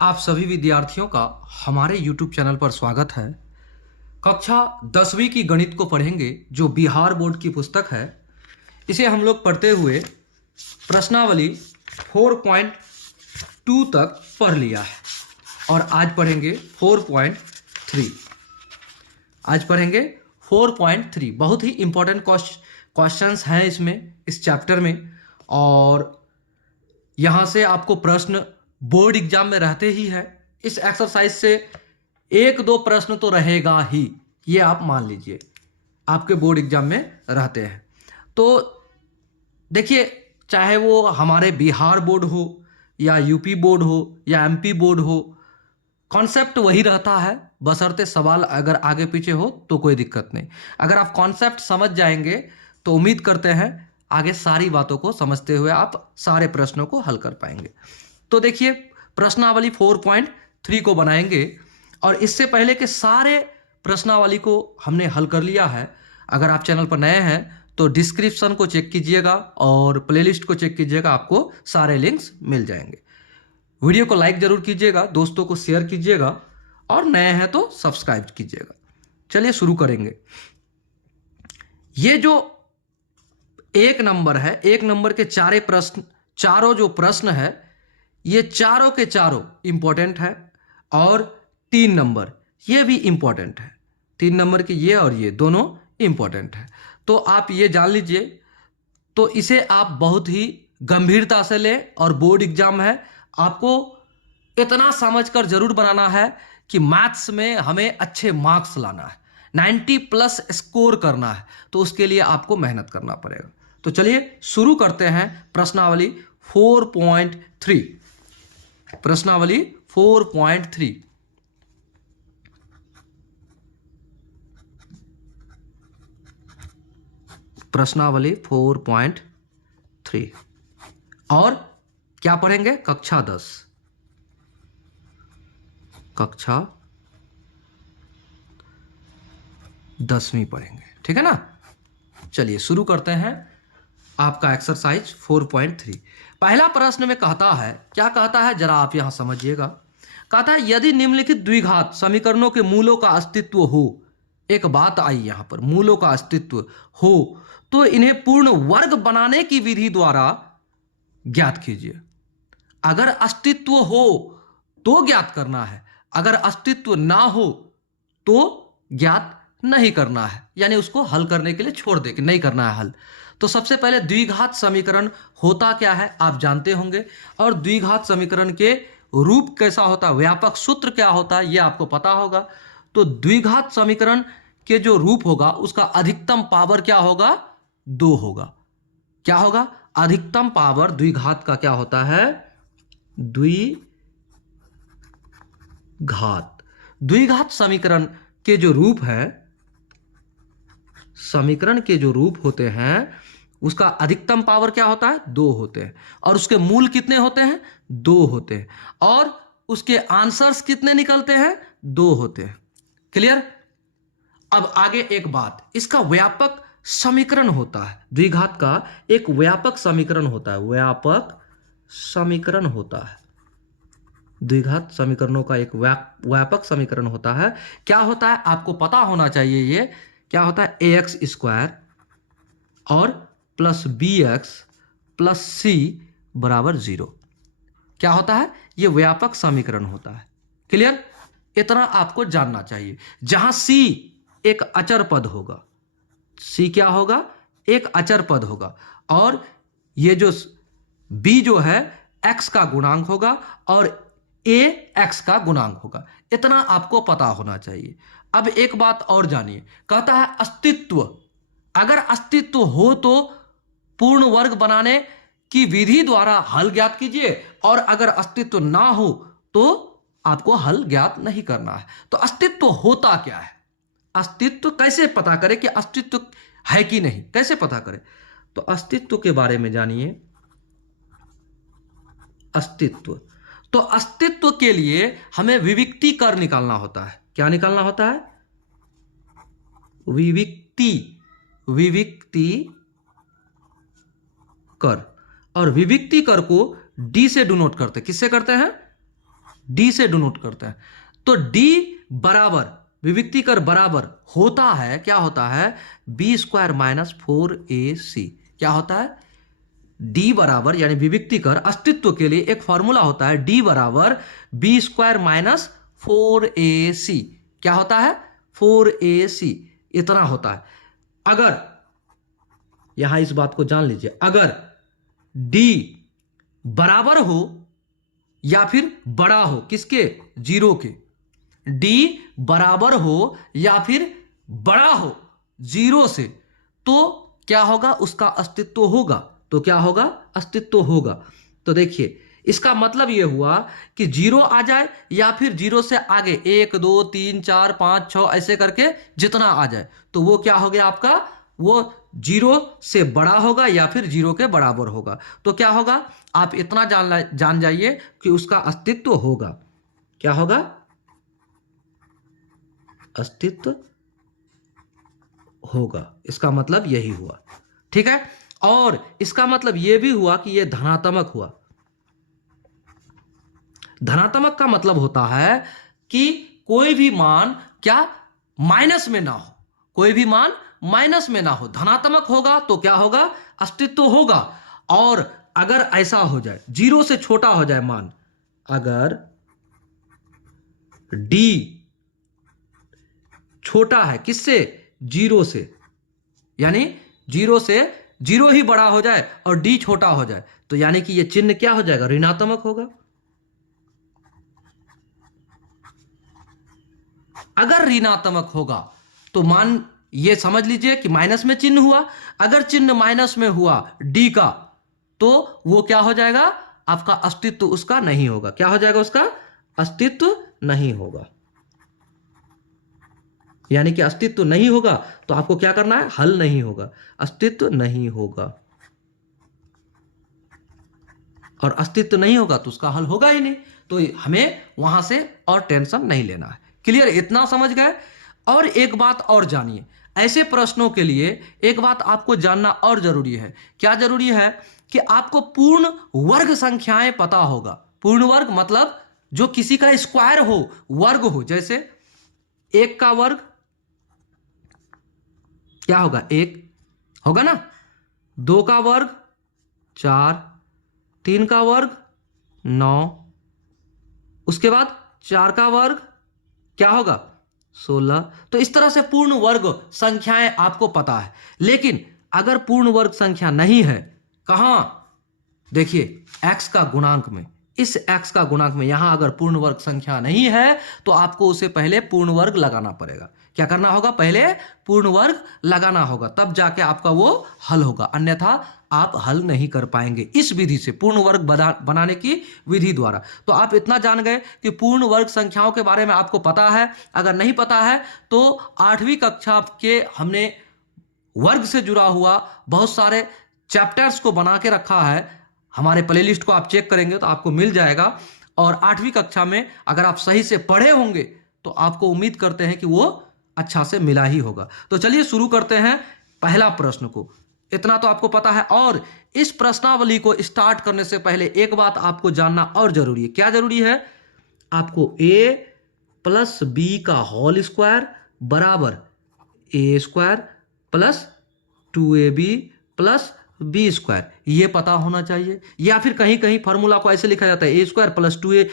आप सभी विद्यार्थियों का हमारे YouTube चैनल पर स्वागत है। कक्षा 10वीं की गणित को पढ़ेंगे जो बिहार बोर्ड की पुस्तक है। इसे हम लोग पढ़ते हुए प्रश्नावली 4.2 तक पढ़ लिया है और आज पढ़ेंगे 4.3। आज पढ़ेंगे 4.3। बहुत ही इंपॉर्टेंट क्वेश्चंस हैं इसमें, इस चैप्टर में, और यहाँ से आपको प्रश्न बोर्ड एग्जाम में रहते ही है। इस एक्सरसाइज से एक दो प्रश्न तो रहेगा ही, ये आप मान लीजिए, आपके बोर्ड एग्जाम में रहते हैं। तो देखिए, चाहे वो हमारे बिहार बोर्ड हो या यूपी बोर्ड हो या एमपी बोर्ड हो, कॉन्सेप्ट वही रहता है, बशर्ते सवाल अगर आगे पीछे हो तो कोई दिक्कत नहीं। अगर आप कॉन्सेप्ट समझ जाएंगे तो उम्मीद करते हैं आगे सारी बातों को समझते हुए आप सारे प्रश्नों को हल कर पाएंगे। तो देखिए, प्रश्नावली 4.3 को बनाएंगे और इससे पहले के सारे प्रश्नावली को हमने हल कर लिया है। अगर आप चैनल पर नए हैं तो डिस्क्रिप्शन को चेक कीजिएगा और प्लेलिस्ट को चेक कीजिएगा, आपको सारे लिंक्स मिल जाएंगे। वीडियो को लाइक जरूर कीजिएगा, दोस्तों को शेयर कीजिएगा और नए हैं तो सब्सक्राइब कीजिएगा। चलिए शुरू करेंगे। ये जो एक नंबर है, एक नंबर के चारों जो प्रश्न है, ये चारों के चारों इंपॉर्टेंट है और 3 नंबर ये भी इंपॉर्टेंट है। 3 नंबर के ये और ये दोनों इंपॉर्टेंट है। तो आप ये जान लीजिए, तो इसे आप बहुत ही गंभीरता से लें और बोर्ड एग्जाम है, आपको इतना समझकर जरूर बनाना है कि मैथ्स में हमें अच्छे मार्क्स लाना है, 90+ स्कोर करना है, तो उसके लिए आपको मेहनत करना पड़ेगा। तो चलिए शुरू करते हैं प्रश्नावली 4.3। प्रश्नावली 4.3। प्रश्नावली 4.3 और क्या पढ़ेंगे? कक्षा 10, कक्षा 10वीं पढ़ेंगे, ठीक है ना। चलिए शुरू करते हैं आपका एक्सरसाइज 4.3। पहला प्रश्न में कहता है, क्या कहता है जरा आप यहां समझिएगा। कहता है यदि निम्नलिखित द्विघात समीकरणों के मूलों का अस्तित्व हो, एक बात आई यहां पर, मूलों का अस्तित्व हो तो इन्हें पूर्ण वर्ग बनाने की विधि द्वारा ज्ञात कीजिए। अगर अस्तित्व हो तो ज्ञात करना है, अगर अस्तित्व ना हो तो ज्ञात नहीं करना है, यानी उसको हल करने के लिए छोड़ दे, कि नहीं करना है हल। तो सबसे पहले द्विघात समीकरण होता क्या है आप जानते होंगे, और द्विघात समीकरण के रूप कैसा होता है, व्यापक सूत्र क्या होता है, यह आपको पता होगा। तो द्विघात समीकरण के जो रूप होगा उसका अधिकतम पावर क्या होगा? 2 होगा। क्या होगा? अधिकतम पावर द्विघात का क्या होता है? द्विघात समीकरण के जो रूप है, समीकरण के जो रूप होते हैं उसका अधिकतम पावर क्या होता है? 2 होते हैं। और उसके मूल कितने होते हैं? 2 होते हैं। और उसके आंसर्स कितने निकलते हैं? 2 होते हैं। क्लियर? अब आगे एक बात, इसका व्यापक समीकरण होता है, द्विघात का एक व्यापक समीकरण होता है, व्यापक समीकरण होता है, द्विघात समीकरणों का एक व्यापक समीकरण होता है। क्या होता है आपको पता होना चाहिए, ये क्या होता है? ax² और प्लस bx प्लस c बराबर 0। क्या होता है? ये व्यापक समीकरण होता है। क्लियर? इतना आपको जानना चाहिए। जहां c एक अचर पद होगा, c क्या होगा? एक अचर पद होगा, और ये जो b जो है x का गुणांक होगा और a x का गुणांक होगा। इतना आपको पता होना चाहिए। अब एक बात और जानिए, कहता है अस्तित्व, अगर अस्तित्व हो तो पूर्ण वर्ग बनाने की विधि द्वारा हल ज्ञात कीजिए, और अगर अस्तित्व ना हो तो आपको हल ज्ञात नहीं करना है। तो अस्तित्व होता क्या है? अस्तित्व कैसे पता करें कि अस्तित्व है कि नहीं, कैसे पता करें? तो अस्तित्व के बारे में जानिए। अस्तित्व, तो अस्तित्व के लिए हमें विविक्ति कर निकालना होता है। क्या निकालना होता है? विविक्ति कर। और विविक्ति कर को डी से डिनोट करते, किससे करते हैं? डी से डिनोट करते हैं। तो डी बराबर, विविक्तिकर बराबर होता है, क्या होता है, बी स्क्वायर माइनस 4ac। क्या होता है, डी बराबर, यानी विविक्तिकर अस्तित्व के लिए एक फॉर्मूला होता है, डी बराबर बी स्क्वायर माइनस 4ac। क्या होता है, 4ac, इतना होता है। अगर, यहां इस बात को जान लीजिए, अगर डी बराबर हो या फिर बड़ा हो, किसके, जीरो के, डी बराबर हो या फिर बड़ा हो जीरो से, तो क्या होगा, उसका अस्तित्व होगा। तो क्या होगा, अस्तित्व होगा। तो देखिए, इसका मतलब यह हुआ कि जीरो आ जाए या फिर जीरो से आगे 1 2 3 4 5 6 ऐसे करके जितना आ जाए, तो वो क्या हो गया आपका, वो जीरो से बड़ा होगा या फिर जीरो के बराबर होगा। तो क्या होगा, आप इतना जान जाइए कि उसका अस्तित्व होगा। क्या होगा, अस्तित्व होगा। इसका मतलब यही हुआ, ठीक है। और इसका मतलब यह भी हुआ कि यह धनात्मक हुआ। धनात्मक का मतलब होता है कि कोई भी मान क्या, माइनस में ना हो, कोई भी मान माइनस में ना हो। धनात्मक होगा तो क्या होगा, अस्तित्व होगा। और अगर ऐसा हो जाए, जीरो से छोटा हो जाए मान, अगर डी छोटा है किससे, जीरो से, यानी जीरो से जीरो ही बड़ा हो जाए और डी छोटा हो जाए, तो यानी कि यह चिन्ह क्या हो जाएगा, ऋणात्मक होगा। अगर ऋणात्मक होगा तो मान ये समझ लीजिए कि माइनस में चिन्ह हुआ। अगर चिन्ह माइनस में हुआ डी का, तो वो क्या हो जाएगा, आपका अस्तित्व उसका नहीं होगा। क्या हो जाएगा, उसका अस्तित्व नहीं होगा। यानी कि अस्तित्व नहीं होगा तो आपको क्या करना है, हल नहीं होगा, अस्तित्व नहीं होगा। और अस्तित्व नहीं होगा तो उसका हल होगा ही नहीं, तो हमें वहां से और टेंशन नहीं लेना है। क्लियर, इतना समझ गए। और एक बात और जानिए, ऐसे प्रश्नों के लिए एक बात आपको जानना और जरूरी है। क्या जरूरी है, कि आपको पूर्ण वर्ग संख्याएं पता होगा। पूर्ण वर्ग मतलब जो किसी का स्क्वायर हो, वर्ग हो। जैसे 1 का वर्ग क्या होगा, 1 होगा ना, 2 का वर्ग 4, 3 का वर्ग 9, उसके बाद 4 का वर्ग क्या होगा, 16। तो इस तरह से पूर्ण वर्ग संख्याएं आपको पता है। लेकिन अगर पूर्ण वर्ग संख्या नहीं है, कहां, देखिए x का गुणांक में, इस x का गुणांक में यहां अगर पूर्ण वर्ग संख्या नहीं है तो आपको उसे पहले पूर्ण वर्ग लगाना पड़ेगा। क्या करना होगा, पहले पूर्ण वर्ग लगाना होगा, तब जाके आपका वो हल होगा। अन्यथा आप हल नहीं कर पाएंगे इस विधि से, पूर्ण वर्ग बनाने की विधि द्वारा। तो आप इतना जान गए कि पूर्ण वर्ग संख्याओं के बारे में आपको पता है। अगर नहीं पता है तो 8वीं कक्षा के हमने वर्ग से जुड़ा हुआ बहुत सारे चैप्टर्स को बना के रखा है। हमारे प्लेलिस्ट को आप चेक करेंगे तो आपको मिल जाएगा। और 8वीं कक्षा में अगर आप सही से पढ़े होंगे तो आपको उम्मीद करते हैं कि वो अच्छा से मिला ही होगा। तो चलिए शुरू करते हैं पहला प्रश्न को। इतना तो आपको पता है। और इस प्रश्नावली को स्टार्ट करने से पहले एक बात आपको जानना और जरूरी है। क्या जरूरी है, आपको a प्लस बी का होल स्क्वायर बराबर a square plus 2ab plus B square, ये पता होना चाहिए। या फिर कहीं कहीं फॉर्मूला को ऐसे लिखा जाता है a square plus 2a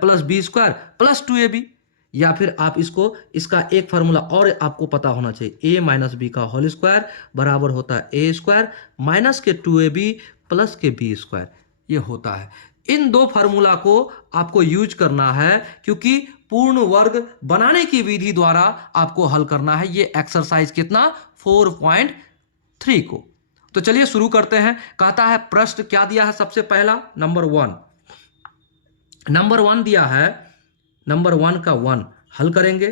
plus B square plus 2ab। या फिर आप इसका एक फार्मूला और आपको पता होना चाहिए, a माइनस बी का होल स्क्वायर बराबर होता है a स्क्वायर माइनस के 2ab प्लस के बी स्क्वायर, ये होता है। इन दो फार्मूला को आपको यूज करना है, क्योंकि पूर्ण वर्ग बनाने की विधि द्वारा आपको हल करना है ये एक्सरसाइज कितना, 4.3 को। तो चलिए शुरू करते हैं। कहता है प्रश्न क्या दिया है, सबसे पहला नंबर 1 दिया है। नंबर 1 का 1 हल करेंगे।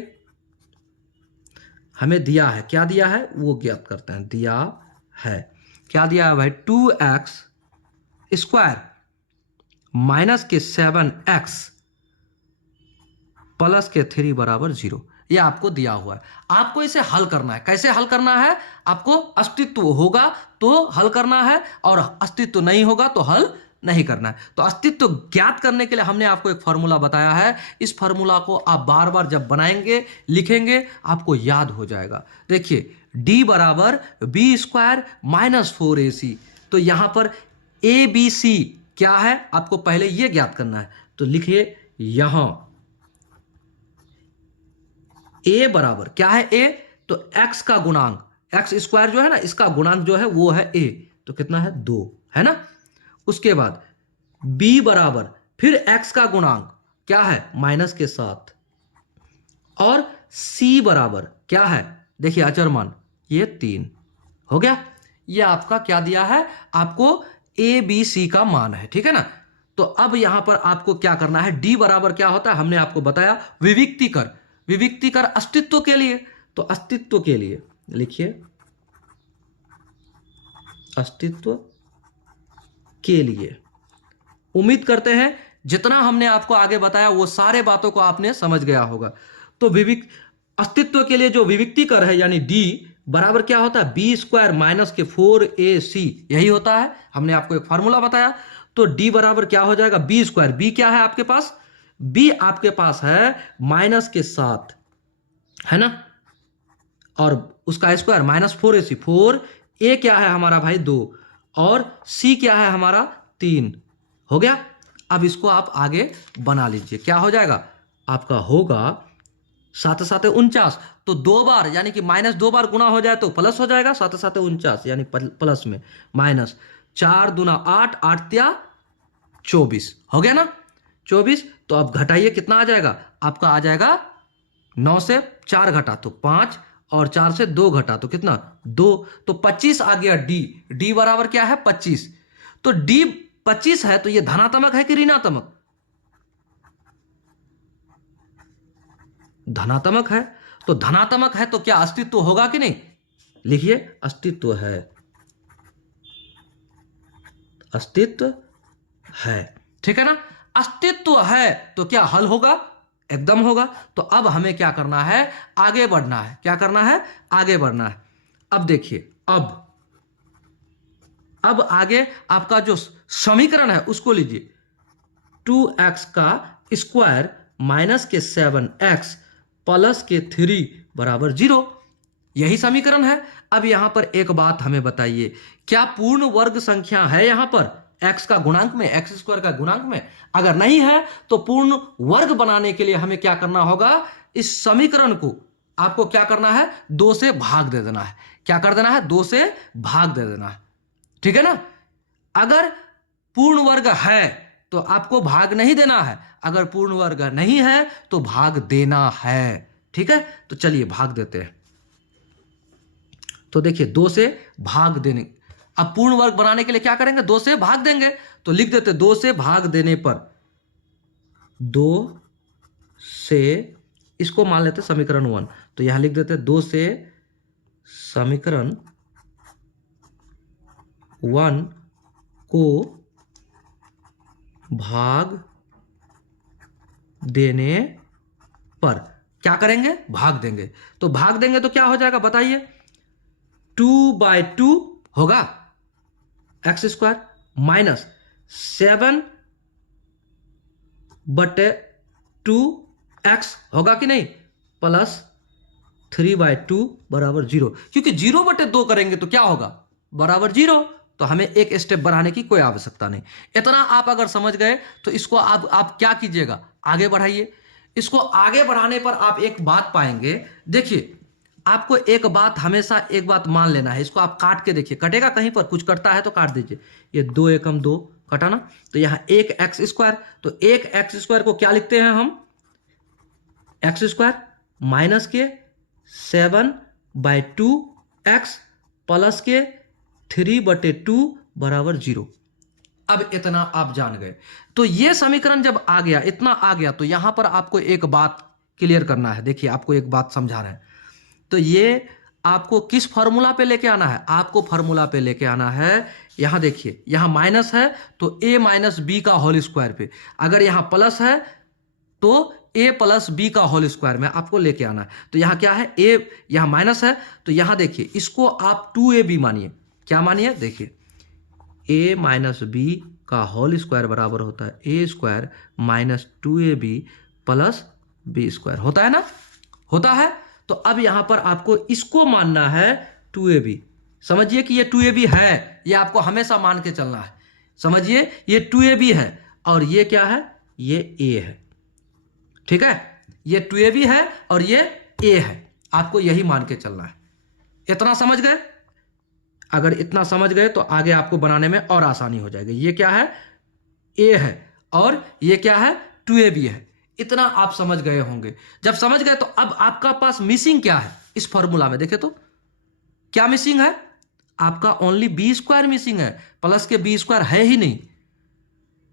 हमें दिया है, क्या दिया है वो ज्ञात करते हैं। दिया है, क्या दिया है भाई, 2x स्क्वायर माइनस के 7x प्लस के 3 बराबर 0, ये आपको दिया हुआ है। आपको इसे हल करना है। कैसे हल करना है, आपको अस्तित्व होगा तो हल करना है, और अस्तित्व नहीं होगा तो हल नहीं करना है। तो अस्तित्व ज्ञात करने के लिए हमने आपको एक फॉर्मूला बताया है। इस फॉर्मूला को आप बार बार जब बनाएंगे, लिखेंगे, आपको याद हो जाएगा। देखिए d बराबर बी स्क्वायर माइनस 4ac। तो यहां पर ए बी सी क्या है आपको पहले ये ज्ञात करना है। तो लिखिए यहां a बराबर क्या है, a तो x का गुणांक, एक्स स्क्वायर जो है ना, इसका गुणांक जो है वो है a, तो कितना है 2, है ना। उसके बाद b बराबर फिर x का गुणांक क्या है माइनस के साथ, और c बराबर क्या है, देखिए अचर मान ये 3 हो गया। ये आपका क्या दिया है, आपको a b c का मान है, ठीक है ना। तो अब यहां पर आपको क्या करना है, d बराबर क्या होता है हमने आपको बताया, विविक्ति कर। विविक्ति कर अस्तित्व के लिए, तो अस्तित्व के लिए लिखिए अस्तित्व के लिए। उम्मीद करते हैं जितना हमने आपको आगे बताया वो सारे बातों को आपने समझ गया होगा। तो अस्तित्व के लिए जो विविक्ति कर है यानी d बराबर क्या होता है, बी स्क्वायर माइनस के 4ac, यही होता है। हमने आपको एक फॉर्मूला बताया। तो d बराबर क्या हो जाएगा, बी स्क्वायर, बी क्या है आपके पास, b आपके पास है माइनस के 7, है ना, और उसका स्क्वायर माइनस 4ac, 4a क्या है हमारा भाई 2, और c क्या है हमारा 3, हो गया। अब इसको आप आगे बना लीजिए, क्या हो जाएगा आपका, होगा 7 7 49। तो 2 बार यानी कि माइनस 2 बार गुना हो जाए तो प्लस हो जाएगा, 7 7 49 यानी प्लस में माइनस, 4 दूना 8, 8 तिया 24, हो गया ना 24। तो अब घटाइए कितना आ जाएगा आपका, आ जाएगा 9 से 4 घटा तो 5, और 4 से 2 घटा तो कितना 2, तो 25 आ गया d बराबर क्या है 25। तो d 25 है तो ये धनात्मक है कि ऋणात्मक, धनात्मक है। तो धनात्मक है तो क्या अस्तित्व होगा कि नहीं, लिखिए अस्तित्व है, अस्तित्व है, ठीक है ना। अस्तित्व है तो क्या हल होगा, एकदम होगा। तो अब हमें क्या करना है, आगे बढ़ना है, क्या करना है, आगे बढ़ना है। अब देखिए अब आगे आपका जो समीकरण है उसको लीजिए, 2x का स्क्वायर माइनस के 7x प्लस के 3 बराबर 0, यही समीकरण है। अब यहां पर एक बात हमें बताइए, क्या पूर्ण वर्ग संख्या है यहां पर x का गुणांक में, एक्स स्क्वायर का गुणांक में? अगर नहीं है तो पूर्ण वर्ग बनाने के लिए हमें क्या करना होगा, इस समीकरण को आपको क्या करना है, 2 से भाग दे देना है। क्या कर देना है, 2 से भाग दे देना है, ठीक है ना। अगर पूर्ण वर्ग है तो आपको भाग नहीं देना है, अगर पूर्ण वर्ग नहीं है तो भाग देना है, ठीक है। तो चलिए भाग देते हैं। तो देखिए 2 से भाग देने, अब पूर्ण वर्ग बनाने के लिए क्या करेंगे, 2 से भाग देंगे। तो लिख देते 2 से भाग देने पर, 2 से, इसको मान लेते समीकरण 1, तो यहां लिख देते 2 से समीकरण 1 को भाग देने पर क्या करेंगे, भाग देंगे। तो भाग देंगे तो क्या हो जाएगा बताइए, 2/2 होगा एक्स स्क्वायर माइनस 7/2x होगा कि नहीं, प्लस 3/2 बराबर 0, क्योंकि 0/2 करेंगे तो क्या होगा, बराबर 0। तो हमें एक स्टेप बढ़ाने की कोई आवश्यकता नहीं। इतना आप अगर समझ गए तो इसको आप क्या कीजिएगा, आगे बढ़ाइए। इसको आगे बढ़ाने पर आप एक बात पाएंगे, देखिए आपको एक बात, हमेशा एक बात मान लेना है। इसको आप काट के देखिए, कटेगा कहीं पर, कुछ कटता है तो काट दीजिए। ये 2 एकम 2 कटा ना, तो यहाँ 1x स्क्वायर, तो 1x स्क्वायर को क्या लिखते हैं हम, एक्स स्क्वायर माइनस के 7/2x प्लस के 3/2 बराबर 0। अब इतना आप जान गए। तो ये समीकरण जब आ गया, इतना आ गया, तो यहां पर आपको एक बात क्लियर करना है। देखिए आपको एक बात समझा रहे हैं, तो ये आपको किस फॉर्मूला पे लेके आना है, आपको फॉर्मूला पे लेके आना है। यहां देखिए, यहां माइनस है तो a माइनस बी का होल स्क्वायर पे, अगर यहां प्लस है तो a प्लस बी का होल स्क्वायर में आपको लेके आना है। तो यहां क्या है, a यहां माइनस है, तो यहां देखिए इसको आप 2ab मानिए। क्या मानिए, देखिए a माइनस बी का होल स्क्वायर बराबर होता है A square minus 2ab plus B square. होता है ना, होता है। तो अब यहां पर आपको इसको मानना है 2ab। समझिए कि ये 2ab है, ये आपको हमेशा मान के चलना है। समझिए ये 2ab है और ये क्या है, ये a है। ठीक है, ये 2ab है और ये a है, आपको यही मान के चलना है। इतना समझ गए? अगर इतना समझ गए तो आगे आपको बनाने में और आसानी हो जाएगी। ये क्या है, a है और ये क्या है, 2ab है। इतना आप समझ गए होंगे। जब समझ गए तो अब आपका पास मिसिंग क्या है इस फॉर्मूला में, देखे तो क्या मिसिंग है आपका, ओनली बी स्क्वायर मिसिंग है, प्लस के बी स्क्वायर है ही नहीं।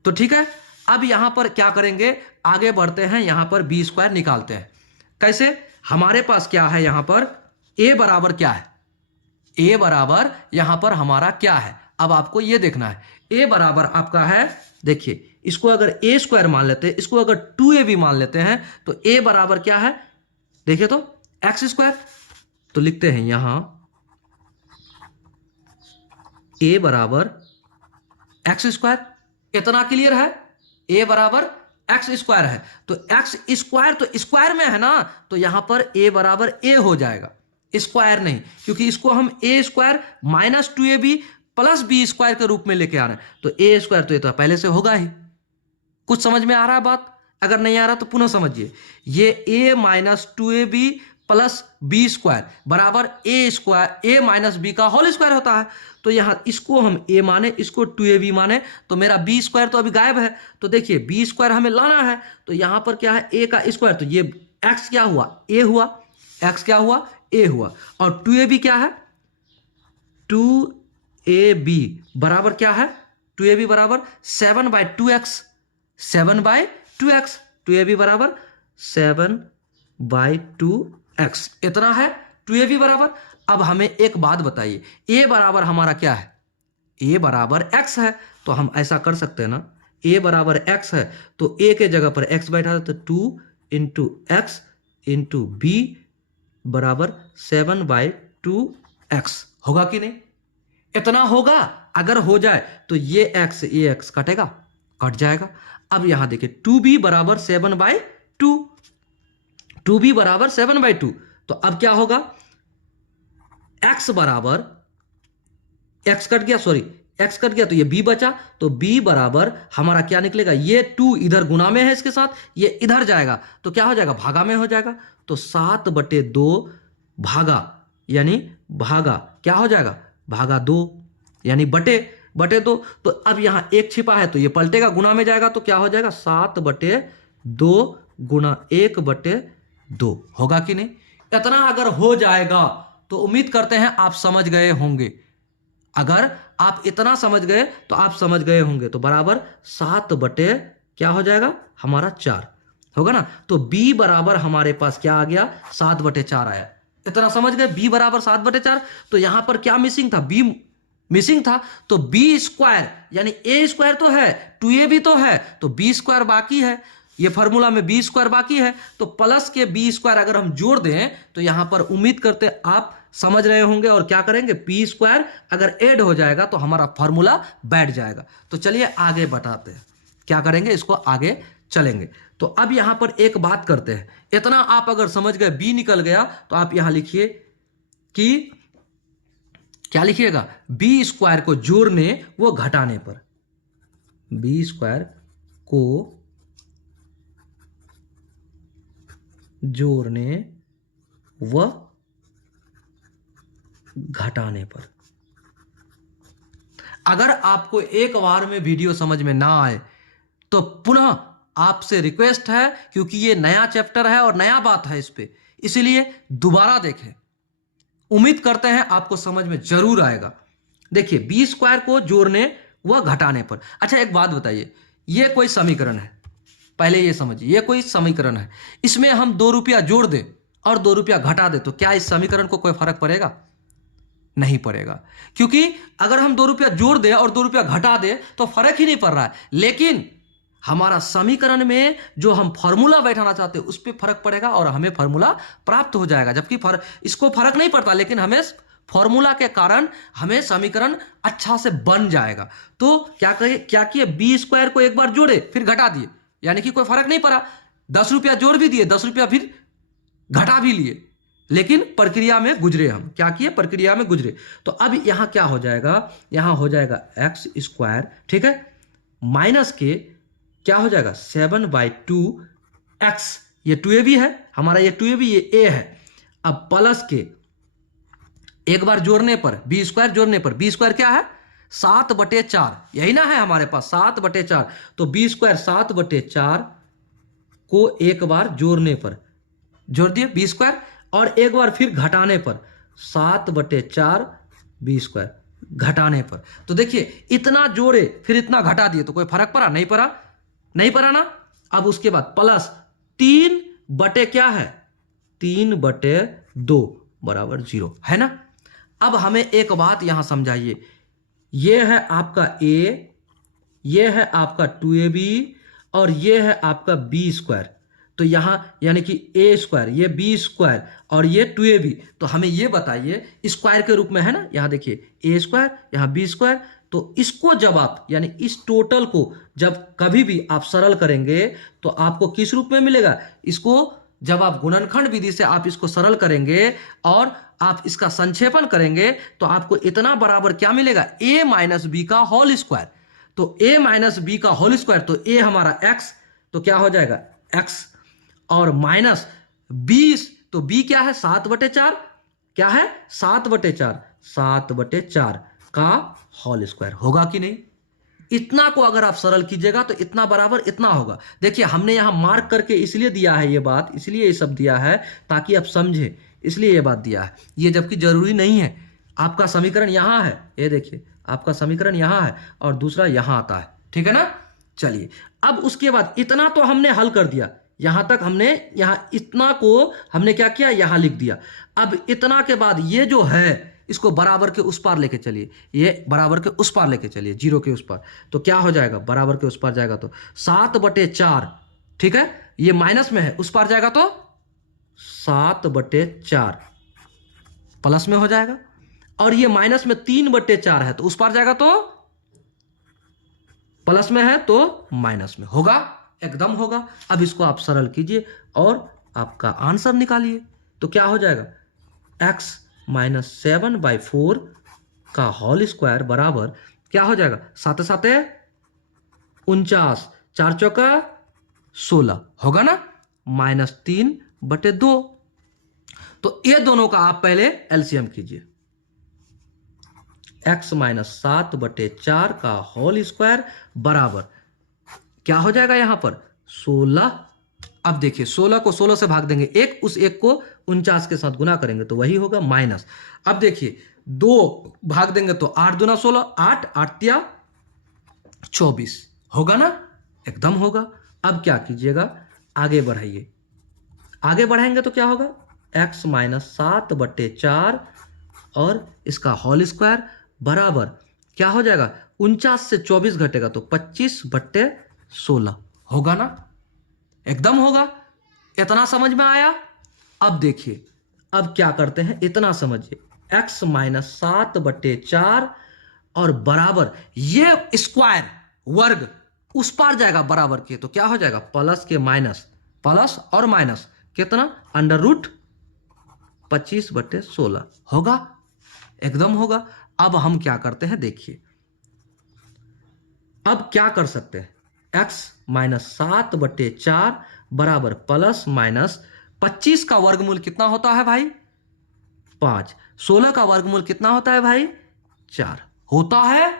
तो ठीक है, अब यहां पर क्या करेंगे, आगे बढ़ते हैं, यहां पर बी स्क्वायर निकालते हैं। कैसे, हमारे पास क्या है यहां पर, a बराबर क्या है, a बराबर यहां पर हमारा क्या है, अब आपको यह देखना है। a बराबर आपका है, देखिए इसको अगर a स्क्वायर मान लेते हैं, इसको अगर 2ab मान लेते हैं, तो a बराबर क्या है, देखिए तो x स्क्वायर। तो लिखते हैं यहां a बराबर x स्क्वायर। इतना क्लियर है, a बराबर x स्क्वायर है। तो x स्क्वायर तो स्क्वायर में है ना, तो यहां पर a बराबर a हो जाएगा, स्क्वायर नहीं, क्योंकि इसको हम a square minus 2ab plus B square के रूप में लेके आ रहे हैं। तो a स्क्वायर तो ये तो पहले से होगा ही। कुछ समझ में आ रहा है बात? अगर नहीं आ रहा तो पुनः समझिए। ये a minus 2ab plus B square बराबर a square, a minus B का होल स्क्वायर होता है। तो यहां इसको हम a माने, इसको 2ab माने, तो मेरा बी स्क्वायर तो अभी गायब है। तो देखिए बी स्क्वायर हमें लाना है, तो यहां पर क्या है, a का स्क्वायर, तो ये x क्या हुआ, a हुआ, x क्या हुआ, a हुआ, और 2ab क्या है, 2ab बराबर क्या है, 2ab बराबर 7/2x, 7/2x, 2ab बराबर 7/2x। इतना है 2ab बराबर। अब हमें एक बात बताइए, a बराबर हमारा क्या है, a बराबर x है। तो हम ऐसा कर सकते हैं ना, a बराबर x है तो a के जगह पर x बैठा तो 2 इंटू एक्स इंटू बी बराबर 7/2x। होगा कि नहीं? इतना होगा। अगर हो जाए तो ये x कटेगा, कट जाएगा। अब यहां देखिए 2b बराबर 7/2, 2b बराबर 7/2। तो अब क्या होगा, x बराबर, x कट गया, सॉरी x कट गया, तो ये b बचा, तो b बराबर हमारा क्या निकलेगा, ये 2 इधर गुना में है इसके साथ, ये इधर जाएगा तो क्या हो जाएगा, भागा में हो जाएगा। तो 7/2 भागा, यानी भागा क्या हो जाएगा, भागा 2, यानी बटे 2। तो अब यहां एक छिपा है तो ये पलटेगा, गुना में जाएगा, तो क्या हो जाएगा 7/2 गुना 1/2। होगा कि नहीं? इतना अगर हो जाएगा तो उम्मीद करते हैं आप समझ गए होंगे। अगर आप इतना समझ गए तो आप समझ गए होंगे। तो बराबर 7 क्या हो जाएगा हमारा 4 होगा ना। तो b बराबर हमारे पास क्या आ गया, 7/4 आया। इतना समझ गए, b बराबर 7/4। तो यहां पर क्या मिसिंग था, b मिसिंग था, तो बी स्क्वायर यानी a स्क्वायर तो है, 2ab तो है, तो b स्क्वायर बाकी है। ये फॉर्मूला में बी स्क्वायर बाकी है, तो प्लस के बी स्क्वायर अगर हम जोड़ दें तो यहां पर उम्मीद करते आप समझ रहे होंगे। और क्या करेंगे, पी स्क्वायर अगर ऐड हो जाएगा तो हमारा फॉर्मूला बैठ जाएगा। तो चलिए आगे बताते हैं क्या करेंगे, इसको आगे चलेंगे। तो अब यहां पर एक बात करते हैं, इतना आप अगर समझ गए, बी निकल गया, तो आप यहां लिखिए कि क्या लिखिएगा, बी स्क्वायर को जोड़ने व घटाने पर, बी स्क्वायर को जोड़ने व घटाने पर। अगर आपको एक बार में वीडियो समझ में ना आए तो पुनः आपसे रिक्वेस्ट है, क्योंकि ये नया चैप्टर है और नया बात है इस पे, इसलिए दोबारा देखें। उम्मीद करते हैं आपको समझ में जरूर आएगा। देखिए बी स्क्वायर को जोड़ने व घटाने पर। अच्छा एक बात बताइए, ये कोई समीकरण है, पहले ये समझिए, ये कोई समीकरण है, इसमें हम 2 रुपया जोड़ दें और 2 रुपया घटा दें तो क्या इस समीकरण को कोई फर्क पड़ेगा? नहीं पड़ेगा, क्योंकि अगर हम 2 रुपया जोड़ दें और 2 रुपया घटा दें तो फर्क ही नहीं पड़ रहा है। लेकिन हमारा समीकरण में जो हम फॉर्मूला बैठाना चाहते हैं उस पर फर्क पड़ेगा और हमें फॉर्मूला प्राप्त हो जाएगा। जबकि इसको फर्क नहीं पड़ता, लेकिन हमें फॉर्मूला के कारण हमें समीकरण अच्छा से बन जाएगा। तो क्या किए, बी स्क्वायर को एक बार जोड़े फिर घटा दिए, यानी कि कोई फर्क नहीं पड़ा, 10 रुपया जोड़ भी दिए, 10 रुपया फिर घटा भी लिए, लेकिन प्रक्रिया में गुजरे, हम क्या किए, प्रक्रिया में गुजरे। तो अब यहां क्या हो जाएगा, यहां हो जाएगा एक्स स्क्वायर, ठीक है, माइनस के क्या हो जाएगा 7/2 एक्स, ये 2ab है हमारा, ये 2ab, ये a है। अब प्लस के एक बार जोड़ने पर बी स्क्वायर जोड़ने पर, बी स्क्वायर क्या है 7/4, यही ना है हमारे पास 7/4, तो बी स्क्वायर 7/4 को एक बार जोड़ने पर जोड़ दिए बी स्क्वायर, और एक बार फिर घटाने पर 7/4 बी स्क्वायर घटाने पर। तो देखिए इतना जोड़े फिर इतना घटा दिए तो कोई फर्क पड़ा, नहीं पड़ा, नहीं पड़ा ना। अब उसके बाद प्लस 3 क्या है 3/2 बराबर 0 है ना। अब हमें एक बात यहां समझाइए, ये है आपका a, ये है आपका 2ab और ये है आपका बी स्क्वायर, तो यहां यानी कि a स्क्वायर, ये बी स्क्वायर और ये 2ab, तो हमें ये बताइए स्क्वायर के रूप में है ना, यहां देखिए a स्क्वायर यहां बी स्क्वायर, तो इसको जब आप यानी इस टोटल को जब कभी भी आप सरल करेंगे तो आपको किस रूप में मिलेगा, इसको जब आप गुणनखंड विधि से आप इसको सरल करेंगे और आप इसका संक्षेपण करेंगे तो आपको इतना बराबर क्या मिलेगा, a माइनस बी का होल स्क्वायर। तो a माइनस बी का होल स्क्वायर, तो a हमारा x, तो क्या हो जाएगा x, और माइनस 20, तो b क्या है 7/4, क्या है 7/4, 7/4 का होल स्क्वायर होगा कि नहीं। इतना को अगर आप सरल कीजिएगा तो इतना बराबर इतना होगा। देखिए हमने यहां मार्क करके इसलिए दिया है ये बात, इसलिए ये सब दिया है ताकि आप समझे, इसलिए ये बात दिया है, ये जबकि जरूरी नहीं है। आपका समीकरण यहां है, ये देखिए आपका समीकरण यहां है और दूसरा यहां आता है, ठीक है ना। चलिए अब उसके बाद इतना तो हमने हल कर दिया, यहां तक हमने, यहां इतना को हमने क्या किया यहां लिख दिया। अब इतना के बाद ये जो है इसको बराबर के उस पार लेके चलिए, ये बराबर के उस पार लेके चलिए, 0 के उस पार, तो क्या हो जाएगा बराबर के उस पार जाएगा तो 7/4, ठीक है, ये माइनस में है, उस पार जाएगा तो 7/4 प्लस में हो जाएगा, और ये माइनस में 3/4 है तो उस पार जाएगा तो प्लस में है तो माइनस में होगा, एकदम होगा। अब इसको आप सरल कीजिए और आपका आंसर निकालिए, तो क्या हो जाएगा x माइनस 7/4 का होल स्क्वायर बराबर क्या हो जाएगा 7 7 49, 4 चौका 16 होगा ना, -3/2। तो ये दोनों का आप पहले एलसीएम कीजिए, x माइनस 7/4 का होल स्क्वायर बराबर क्या हो जाएगा यहां पर 16। अब देखिए 16 को 16 से भाग देंगे, एक उस एक को 49 के साथ गुना करेंगे तो वही होगा माइनस। अब देखिए 2 भाग देंगे तो 8 दूना 16, 8 8 24 होगा ना, एकदम होगा। अब क्या कीजिएगा आगे बढ़ाइए, आगे बढ़ाएंगे तो क्या होगा x माइनस 7/4 और इसका होल स्क्वायर बराबर क्या हो जाएगा 49 से 24 घटेगा तो 25/16 होगा ना, एकदम होगा। इतना समझ में आया। अब देखिए अब क्या करते हैं, इतना समझिए x माइनस 7/4 और बराबर ये स्क्वायर वर्ग उस पार जाएगा बराबर के, तो क्या हो जाएगा प्लस के माइनस, प्लस और माइनस कितना √25/16 होगा, एकदम होगा। अब हम क्या करते हैं देखिए, अब क्या कर सकते हैं, x माइनस 7/4 बराबर प्लस माइनस 25 का वर्गमूल कितना होता है भाई 5, 16 का वर्गमूल कितना होता है भाई 4 होता है,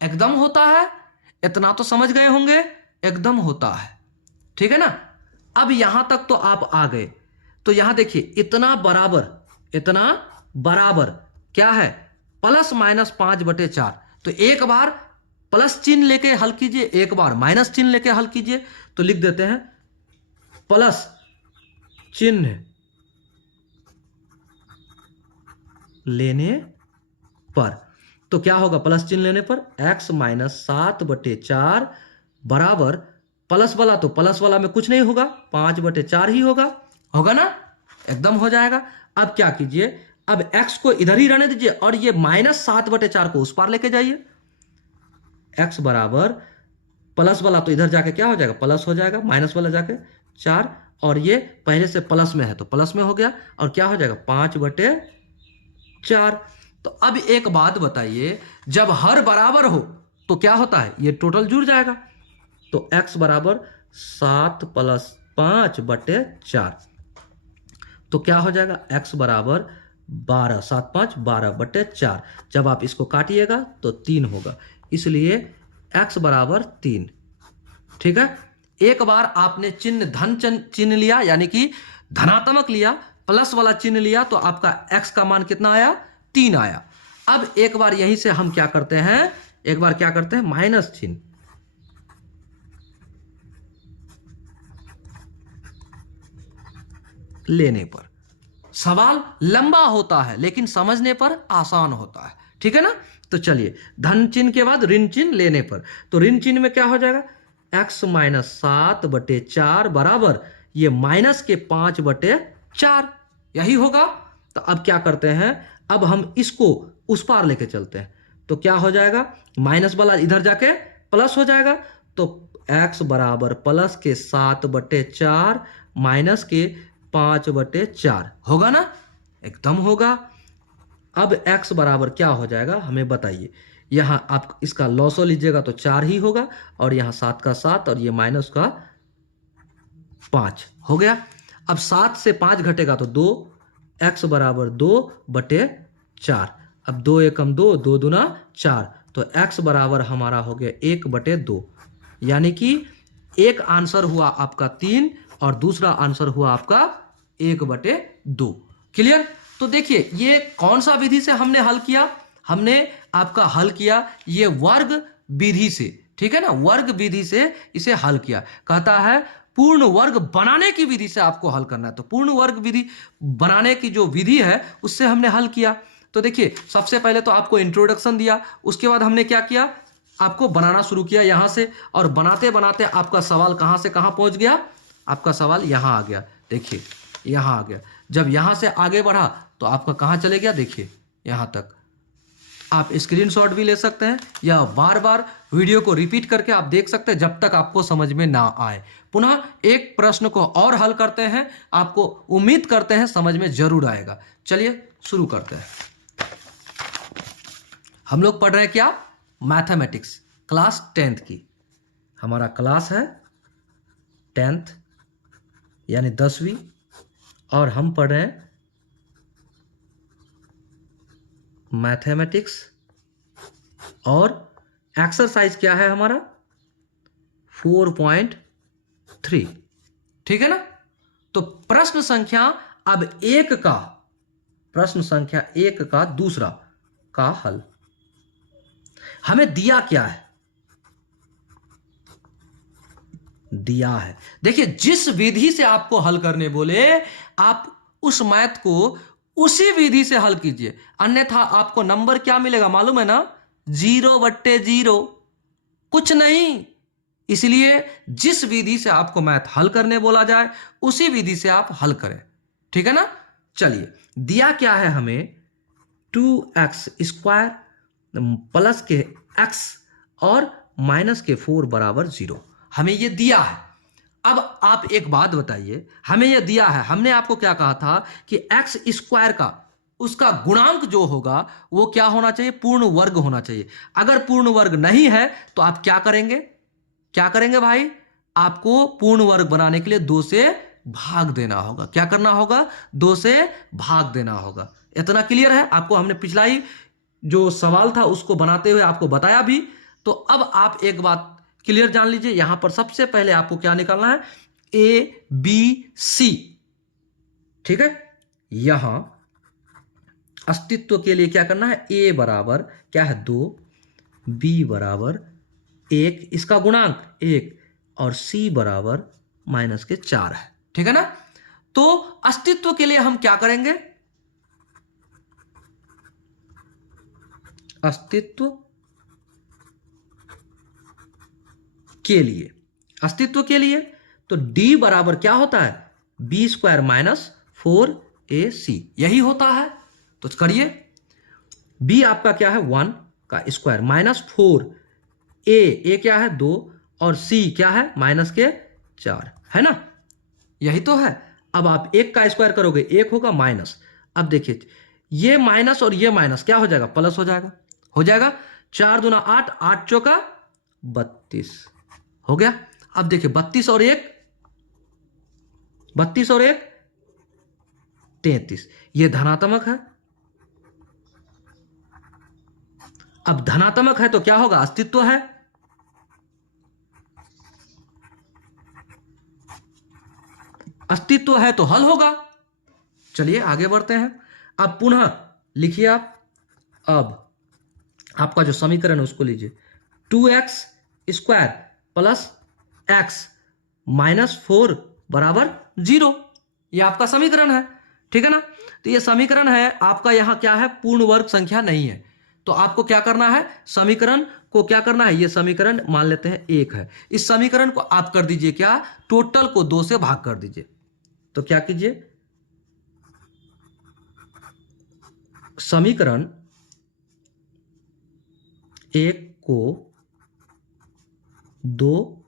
एकदम होता है। इतना तो समझ गए होंगे, एकदम होता है, ठीक है ना। अब यहां तक तो आप आ गए, तो यहां देखिए इतना बराबर क्या है प्लस माइनस 5/4, तो एक बार प्लस चिन्ह लेके हल कीजिए, एक बार माइनस चिन्ह लेके हल कीजिए, तो लिख देते हैं प्लस चिन्ह लेने पर, तो क्या होगा प्लस चिन्ह लेने पर x माइनस 7/4 बराबर प्लस वाला, तो प्लस वाला में कुछ नहीं होगा 5/4 ही होगा, होगा ना, एकदम हो जाएगा। अब क्या कीजिए अब x को इधर ही रहने दीजिए और ये -7/4 को उस पार लेके जाइए। x बराबर प्लस वाला तो इधर जाके क्या हो जाएगा, प्लस हो जाएगा, माइनस वाला जाके 4, और ये पहले से प्लस में है तो प्लस में हो गया, और क्या हो जाएगा 5/4। तो अब एक बात बताइए, जब हर बराबर हो तो क्या होता है, ये टोटल जुड़ जाएगा। तो x बराबर 7 + 5/4, तो क्या हो जाएगा, x बराबर 12, 7 5 12/4। जब आप इसको काटिएगा तो 3 होगा, इसलिए x बराबर 3। ठीक है, एक बार आपने चिन्ह धन चिन्ह लिया, यानी कि धनात्मक लिया, प्लस वाला चिन्ह लिया, तो आपका x का मान कितना आया, 3 आया। अब एक बार यहीं से हम क्या करते हैं, एक बार क्या करते हैं, माइनस चिन्ह लेने पर सवाल लंबा होता है लेकिन समझने पर आसान होता है। ठीक है ना, तो चलिए धन चिन्ह के बाद ऋण चिन्ह लेने पर, तो ऋण चिन्ह में क्या हो जाएगा, x - 7/4 बराबर ये माइनस के 5/4, यही होगा। तो अब क्या करते हैं, अब हम इसको उस पार लेके चलते हैं, तो क्या हो जाएगा, माइनस वाला इधर जाके प्लस हो जाएगा, तो x बराबर प्लस के 7/4 माइनस के 5/4 होगा ना, एकदम होगा। अब x बराबर क्या हो जाएगा हमें बताइए, यहां आप इसका लॉसो लीजिएगा तो 4 ही होगा, और यहां 7 का 7 और ये माइनस का 5 हो गया। अब 7 से 5 घटेगा तो 2, x बराबर 2/4। अब 2 एकम 2, 2 दूना 4, तो x बराबर हमारा हो गया 1/2, यानी कि एक आंसर हुआ आपका 3 और दूसरा आंसर हुआ आपका 1/2। क्लियर। तो देखिए ये कौन सा विधि से हमने हल किया, हमने आपका हल किया ये वर्ग विधि से। ठीक है ना, वर्ग विधि से इसे हल किया। कहता है पूर्ण वर्ग बनाने की विधि से आपको हल करना है, तो पूर्ण वर्ग विधि बनाने की जो विधि है उससे हमने हल किया। तो देखिए सबसे पहले तो आपको इंट्रोडक्शन दिया, उसके बाद हमने क्या किया, आपको बनाना शुरू किया यहां से, और बनाते बनाते आपका सवाल कहां से कहां पहुंच गया, आपका सवाल यहां आ गया। देखिए यहां आ गया, जब यहां से आगे बढ़ा तो आपका कहां चले गया, देखिए यहां तक। आप स्क्रीनशॉट भी ले सकते हैं या बार बार वीडियो को रिपीट करके आप देख सकते हैं जब तक आपको समझ में ना आए। पुनः एक प्रश्न को और हल करते हैं, आपको उम्मीद करते हैं समझ में जरूर आएगा। चलिए शुरू करते हैं। हम लोग पढ़ रहे हैं क्या, मैथमेटिक्स क्लास 10th की। हमारा क्लास है 10th यानी 10वीं, और हम पढ़ रहे हैं मैथमेटिक्स, और एक्सरसाइज क्या है हमारा 4.3। ठीक है ना, तो प्रश्न संख्या अब 1 का, प्रश्न संख्या 1 का दूसरा का हल। हमें दिया क्या है, दिया है, देखिए जिस विधि से आपको हल करने बोले आप उस मैथ को उसी विधि से हल कीजिए, अन्यथा आपको नंबर क्या मिलेगा मालूम है ना, 0/0, कुछ नहीं। इसलिए जिस विधि से आपको मैथ हल करने बोला जाए उसी विधि से आप हल करें। ठीक है ना, चलिए दिया क्या है हमें, 2x² प्लस के x और माइनस के 4 बराबर 0, हमें ये दिया है। अब आप एक बात बताइए, हमें यह दिया है, हमने आपको क्या कहा था कि x² का उसका गुणांक जो होगा वो क्या होना चाहिए, पूर्ण वर्ग होना चाहिए। अगर पूर्ण वर्ग नहीं है तो आप क्या करेंगे, क्या करेंगे भाई, आपको पूर्ण वर्ग बनाने के लिए 2 से भाग देना होगा। क्या करना होगा, 2 से भाग देना होगा। इतना क्लियर है आपको, हमने पिछला ही जो सवाल था उसको बनाते हुए आपको बताया भी। तो अब आप एक बात क्लियर जान लीजिए, यहां पर सबसे पहले आपको क्या निकालना है, ABC। ठीक है, यहां अस्तित्व के लिए क्या करना है, A बराबर क्या है 2, B बराबर 1, इसका गुणांक 1, और C बराबर माइनस के 4 है। ठीक है ना, तो अस्तित्व के लिए हम क्या करेंगे, अस्तित्व के लिए, अस्तित्व के लिए तो D बराबर क्या होता है, B² - 4AC, यही होता है। तो करिए, b आपका क्या है 1 का स्क्वायर माइनस 4, a क्या है 2 और c क्या है -4, है ना, यही तो है। अब आप 1 का स्क्वायर करोगे 1 होगा माइनस, अब देखिए ये माइनस और ये माइनस क्या हो जाएगा, प्लस हो जाएगा 4 दूना 8, 8 चौका 32 हो गया। अब देखिए 32 और 1 33, ये धनात्मक है। अब धनात्मक है तो क्या होगा, अस्तित्व है। अस्तित्व है तो हल होगा। चलिए आगे बढ़ते हैं। अब पुनः लिखिए आप, अब आपका जो समीकरण है उसको लीजिए, 2x स्क्वायर प्लस x -4 बराबर 0, ये आपका समीकरण है, ठीक है ना। तो ये समीकरण है आपका, यहां क्या है, पूर्ण वर्ग संख्या नहीं है, तो आपको क्या करना है, समीकरण को क्या करना है, ये समीकरण मान लेते हैं 1 है, इस समीकरण को आप कर दीजिए क्या, टोटल को 2 से भाग कर दीजिए। तो क्या कीजिए, समीकरण 1 को 2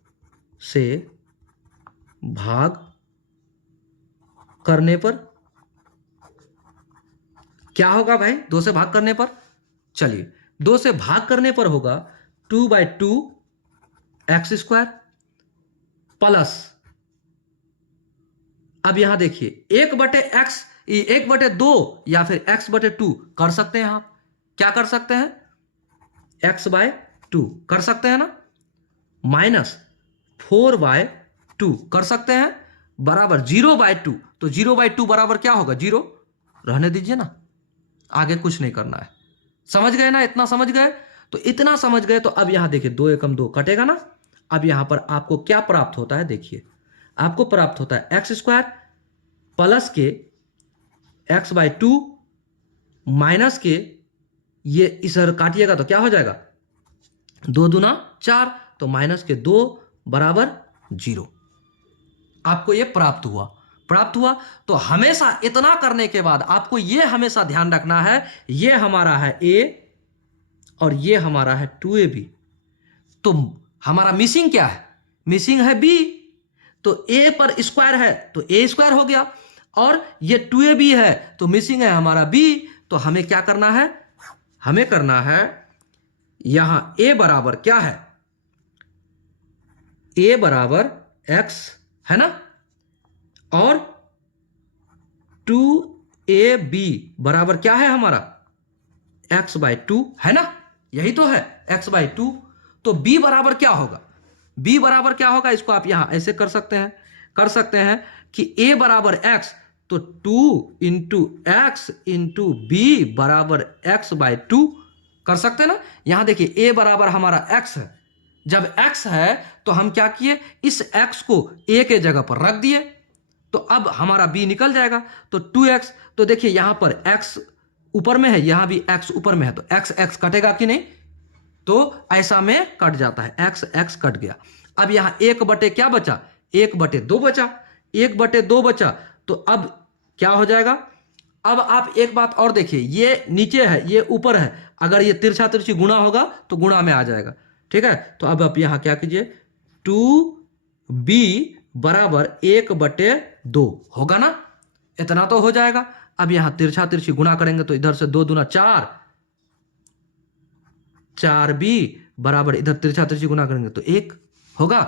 से भाग करने पर क्या होगा भाई, 2 से भाग करने पर, चलिए 2 से भाग करने पर होगा 2/2 एक्स स्क्वायर प्लस, अब यहां देखिए 1/x 1/2 या फिर x/2 कर सकते हैं आप, क्या कर सकते हैं, x/2 कर सकते हैं ना, -4/2 कर सकते हैं बराबर 0/2, तो 0/2 बराबर क्या होगा, 0, रहने दीजिए ना, आगे कुछ नहीं करना है। समझ गए ना, इतना समझ गए, तो इतना समझ गए। तो अब यहां देखिए 2 एकम 2 कटेगा ना। अब यहां पर आपको क्या प्राप्त होता है, देखिए आपको प्राप्त होता है एक्स स्क्वायर प्लस के x/2 माइनस के, ये इस काटिएगा तो क्या हो जाएगा, 2 दूना 4, तो -2 बराबर 0, आपको ये प्राप्त हुआ। तो हमेशा इतना करने के बाद आपको ये हमेशा ध्यान रखना है, ये हमारा है a और ये हमारा है 2ab, तो हमारा मिसिंग क्या है, मिसिंग है b, तो a पर स्क्वायर है तो a स्क्वायर हो गया, और ये 2ab है तो मिसिंग है हमारा b, तो हमें क्या करना है, हमें करना है यहां a बराबर क्या है, a बराबर x है ना, और 2ab बराबर क्या है हमारा, x/2 है ना, यही तो है x/2। तो b बराबर क्या होगा, b बराबर क्या होगा, इसको आप यहां ऐसे कर सकते हैं कि a बराबर x, तो 2 इंटू एक्स इंटू बी बराबर x/2 कर सकते हैं ना। यहां देखिए a बराबर हमारा x है, जब x है तो हम क्या किए, इस x को a के जगह पर रख दिए, तो अब हमारा b निकल जाएगा, तो 2x, तो देखिए यहां पर x ऊपर में है, यहां भी x ऊपर में है, तो x कटेगा कि नहीं, तो ऐसा में कट जाता है, x कट गया। अब यहां 1/2 क्या बचा, 1/2 बचा, 1/2 बचा, तो अब क्या हो जाएगा। अब आप एक बात और देखिए, ये नीचे है ये ऊपर है, अगर ये तिरछा तिरछी गुणा होगा तो गुणा में आ जाएगा, ठीक है। तो अब आप यहां क्या कीजिए, 2b बराबर 1/2 होगा ना, इतना तो हो जाएगा। अब यहां तिरछा तिरछी गुणा करेंगे तो इधर से 2 दूना 4, 4b बराबर इधर तिरछा तिरछी गुणा करेंगे तो 1 होगा,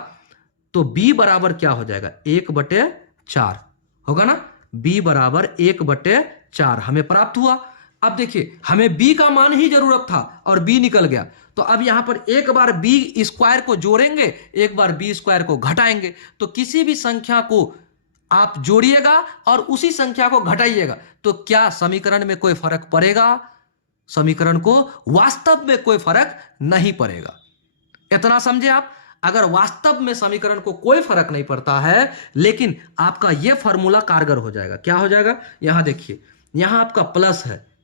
तो b बराबर क्या हो जाएगा, 1/4 होगा ना, b बराबर 1/4 हमें प्राप्त हुआ। अब देखिए हमें b का मान ही जरूरत था और b निकल गया, तो अब यहां पर एक बार b स्क्वायर को जोड़ेंगे, एक बार b स्क्वायर को घटाएंगे, तो किसी भी संख्या को आप जोड़िएगा और उसी संख्या को घटाइएगा, तो क्या समीकरण में कोई फर्क पड़ेगा, समीकरण को वास्तव में कोई फर्क नहीं पड़ेगा। इतना समझे आप, अगर वास्तव में समीकरण को कोई फर्क नहीं पड़ता है, लेकिन आपका यह फॉर्मूला कारगर हो जाएगा। क्या हो जाएगा, यहां देखिए, यहां आपका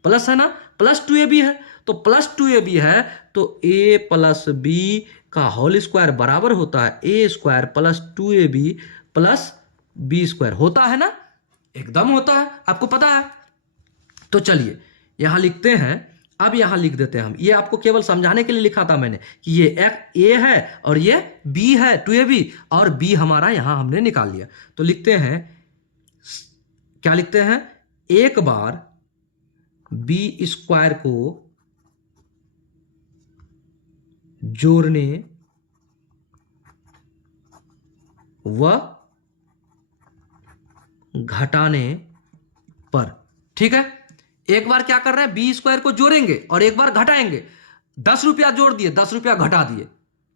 प्लस है ना, +2ab है, तो +2ab है तो a + b का होल स्क्वायर बराबर होता है a² + 2ab + b² होता है ना, एकदम होता है, आपको पता है। तो चलिए यहां लिखते हैं, अब यहां लिख देते हैं हम, ये आपको केवल समझाने के लिए लिखा था मैंने कि ये ए है और ये बी है, 2ab, और बी हमारा यहां हमने निकाल लिया। तो लिखते हैं, क्या लिखते हैं, एक बार बी स्क्वायर को जोड़ने व घटाने पर, ठीक है, एक बार क्या कर रहे हैं, बी स्क्वायर को जोड़ेंगे और एक बार घटाएंगे। 10 रुपया जोड़ दिए, 10 रुपया घटा दिए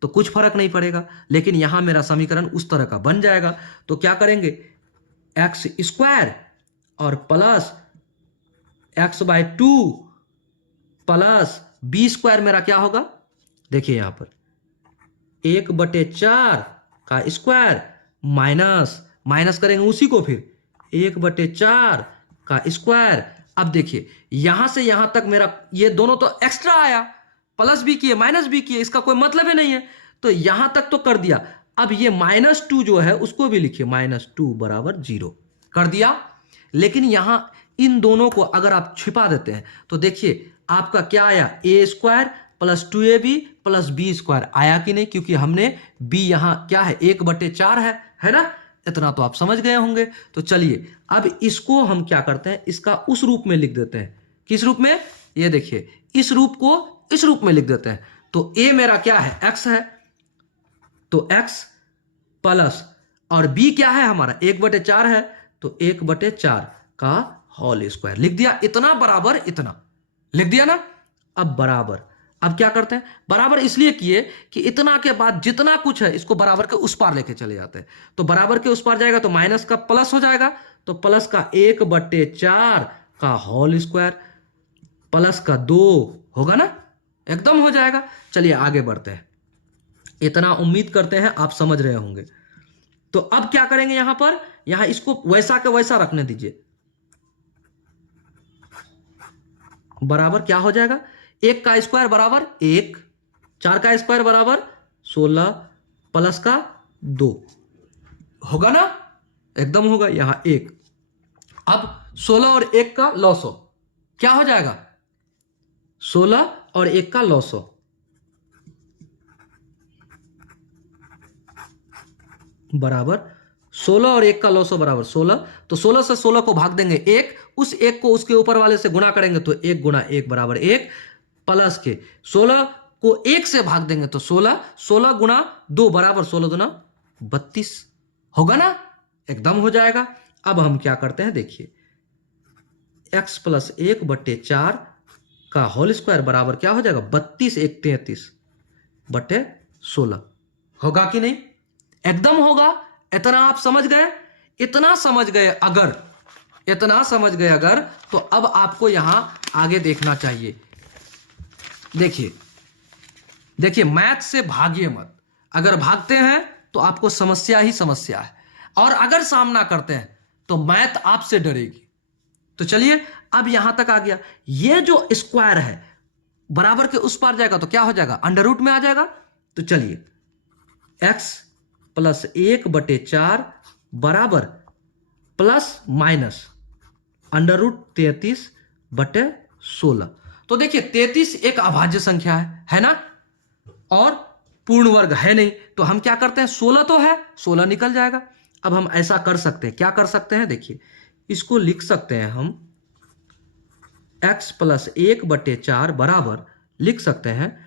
तो कुछ फर्क नहीं पड़ेगा, लेकिन यहां मेरा समीकरण उस तरह का बन जाएगा। तो क्या करेंगे, एक्स स्क्वायर और plus x/2 plus B square मेरा क्या होगा, देखिए यहां पर 1/4 का स्क्वायर माइनस माइनस करेंगे उसी को, फिर 1/4 का स्क्वायर। अब देखिए यहां से यहां तक मेरा ये दोनों तो एक्स्ट्रा आया, प्लस भी किए माइनस भी किए, इसका कोई मतलब ही नहीं है, तो यहां तक तो कर दिया। अब ये -2 जो है उसको भी लिखिए, -2 = 0 कर दिया। लेकिन यहां इन दोनों को अगर आप छिपा देते हैं तो देखिए आपका क्या आया, a² + 2ab + b² आया कि नहीं, क्योंकि हमने b यहां क्या है 1/4 है ना, इतना तो आप समझ गए होंगे। तो चलिए अब इसको हम क्या करते हैं, इसका उस रूप में लिख देते हैं। किस रूप में, ये देखिए इस रूप को इस रूप में लिख देते हैं। तो a मेरा क्या है, x है, तो x प्लस, और b क्या है हमारा 1/4 है, तो 1/4 का होल स्क्वायर लिख दिया, इतना बराबर इतना लिख दिया ना। अब बराबर, अब क्या करते हैं, बराबर इसलिए किए कि इतना के बाद जितना कुछ है इसको बराबर के उस पार लेके चले जाते हैं। तो बराबर के उस पार जाएगा तो माइनस का प्लस हो जाएगा, तो प्लस का 1/4 का होल स्क्वायर प्लस का 2 होगा ना, एकदम हो जाएगा। चलिए आगे बढ़ते हैं, इतना उम्मीद करते हैं आप समझ रहे होंगे। तो अब क्या करेंगे, यहां पर यहां इसको वैसा के वैसा रखने दीजिए, बराबर क्या हो जाएगा, 1 का स्क्वायर बराबर 1, 4 का स्क्वायर बराबर 16 प्लस का 2 होगा ना, एकदम होगा, यहां 1। अब 16 और 1 का लॉसो क्या हो जाएगा, 16 और 1 का लॉसो बराबर 16 और 1 का लॉसो बराबर 16, तो 16 से 16 को भाग देंगे 1, उस 1 को उसके ऊपर वाले से गुणा करेंगे तो 1 × 1 = 1, प्लस के 16 को 1 से भाग देंगे तो 16, 16 × 2 = 16 × 2 = 32 होगा ना, एकदम हो जाएगा। अब हम क्या करते हैं, देखिए x + 1/4 का होल स्क्वायर बराबर क्या हो जाएगा, 32 × 1 = 33/16 होगा कि नहीं, एकदम होगा। इतना आप समझ गए, इतना समझ गए अगर, इतना समझ गए अगर, तो अब आपको यहां आगे देखना चाहिए। देखिए देखिए मैथ से भागिए मत, अगर भागते हैं तो आपको समस्या ही समस्या है, और अगर सामना करते हैं तो मैथ आपसे डरेगी। तो चलिए अब यहां तक आ गया, ये जो स्क्वायर है बराबर के उस पार जाएगा तो क्या हो जाएगा, अंडर रूट में आ जाएगा। तो चलिए x + 1/4 बराबर प्लस माइनस √33/16। तो देखिए 33 एक अभाज्य संख्या है ना, और पूर्ण वर्ग है नहीं, तो हम क्या करते हैं, 16 तो है, 16 निकल जाएगा। अब हम ऐसा कर सकते हैं, क्या कर सकते हैं, देखिए इसको लिख सकते हैं हम, x + 1/4 बराबर लिख सकते हैं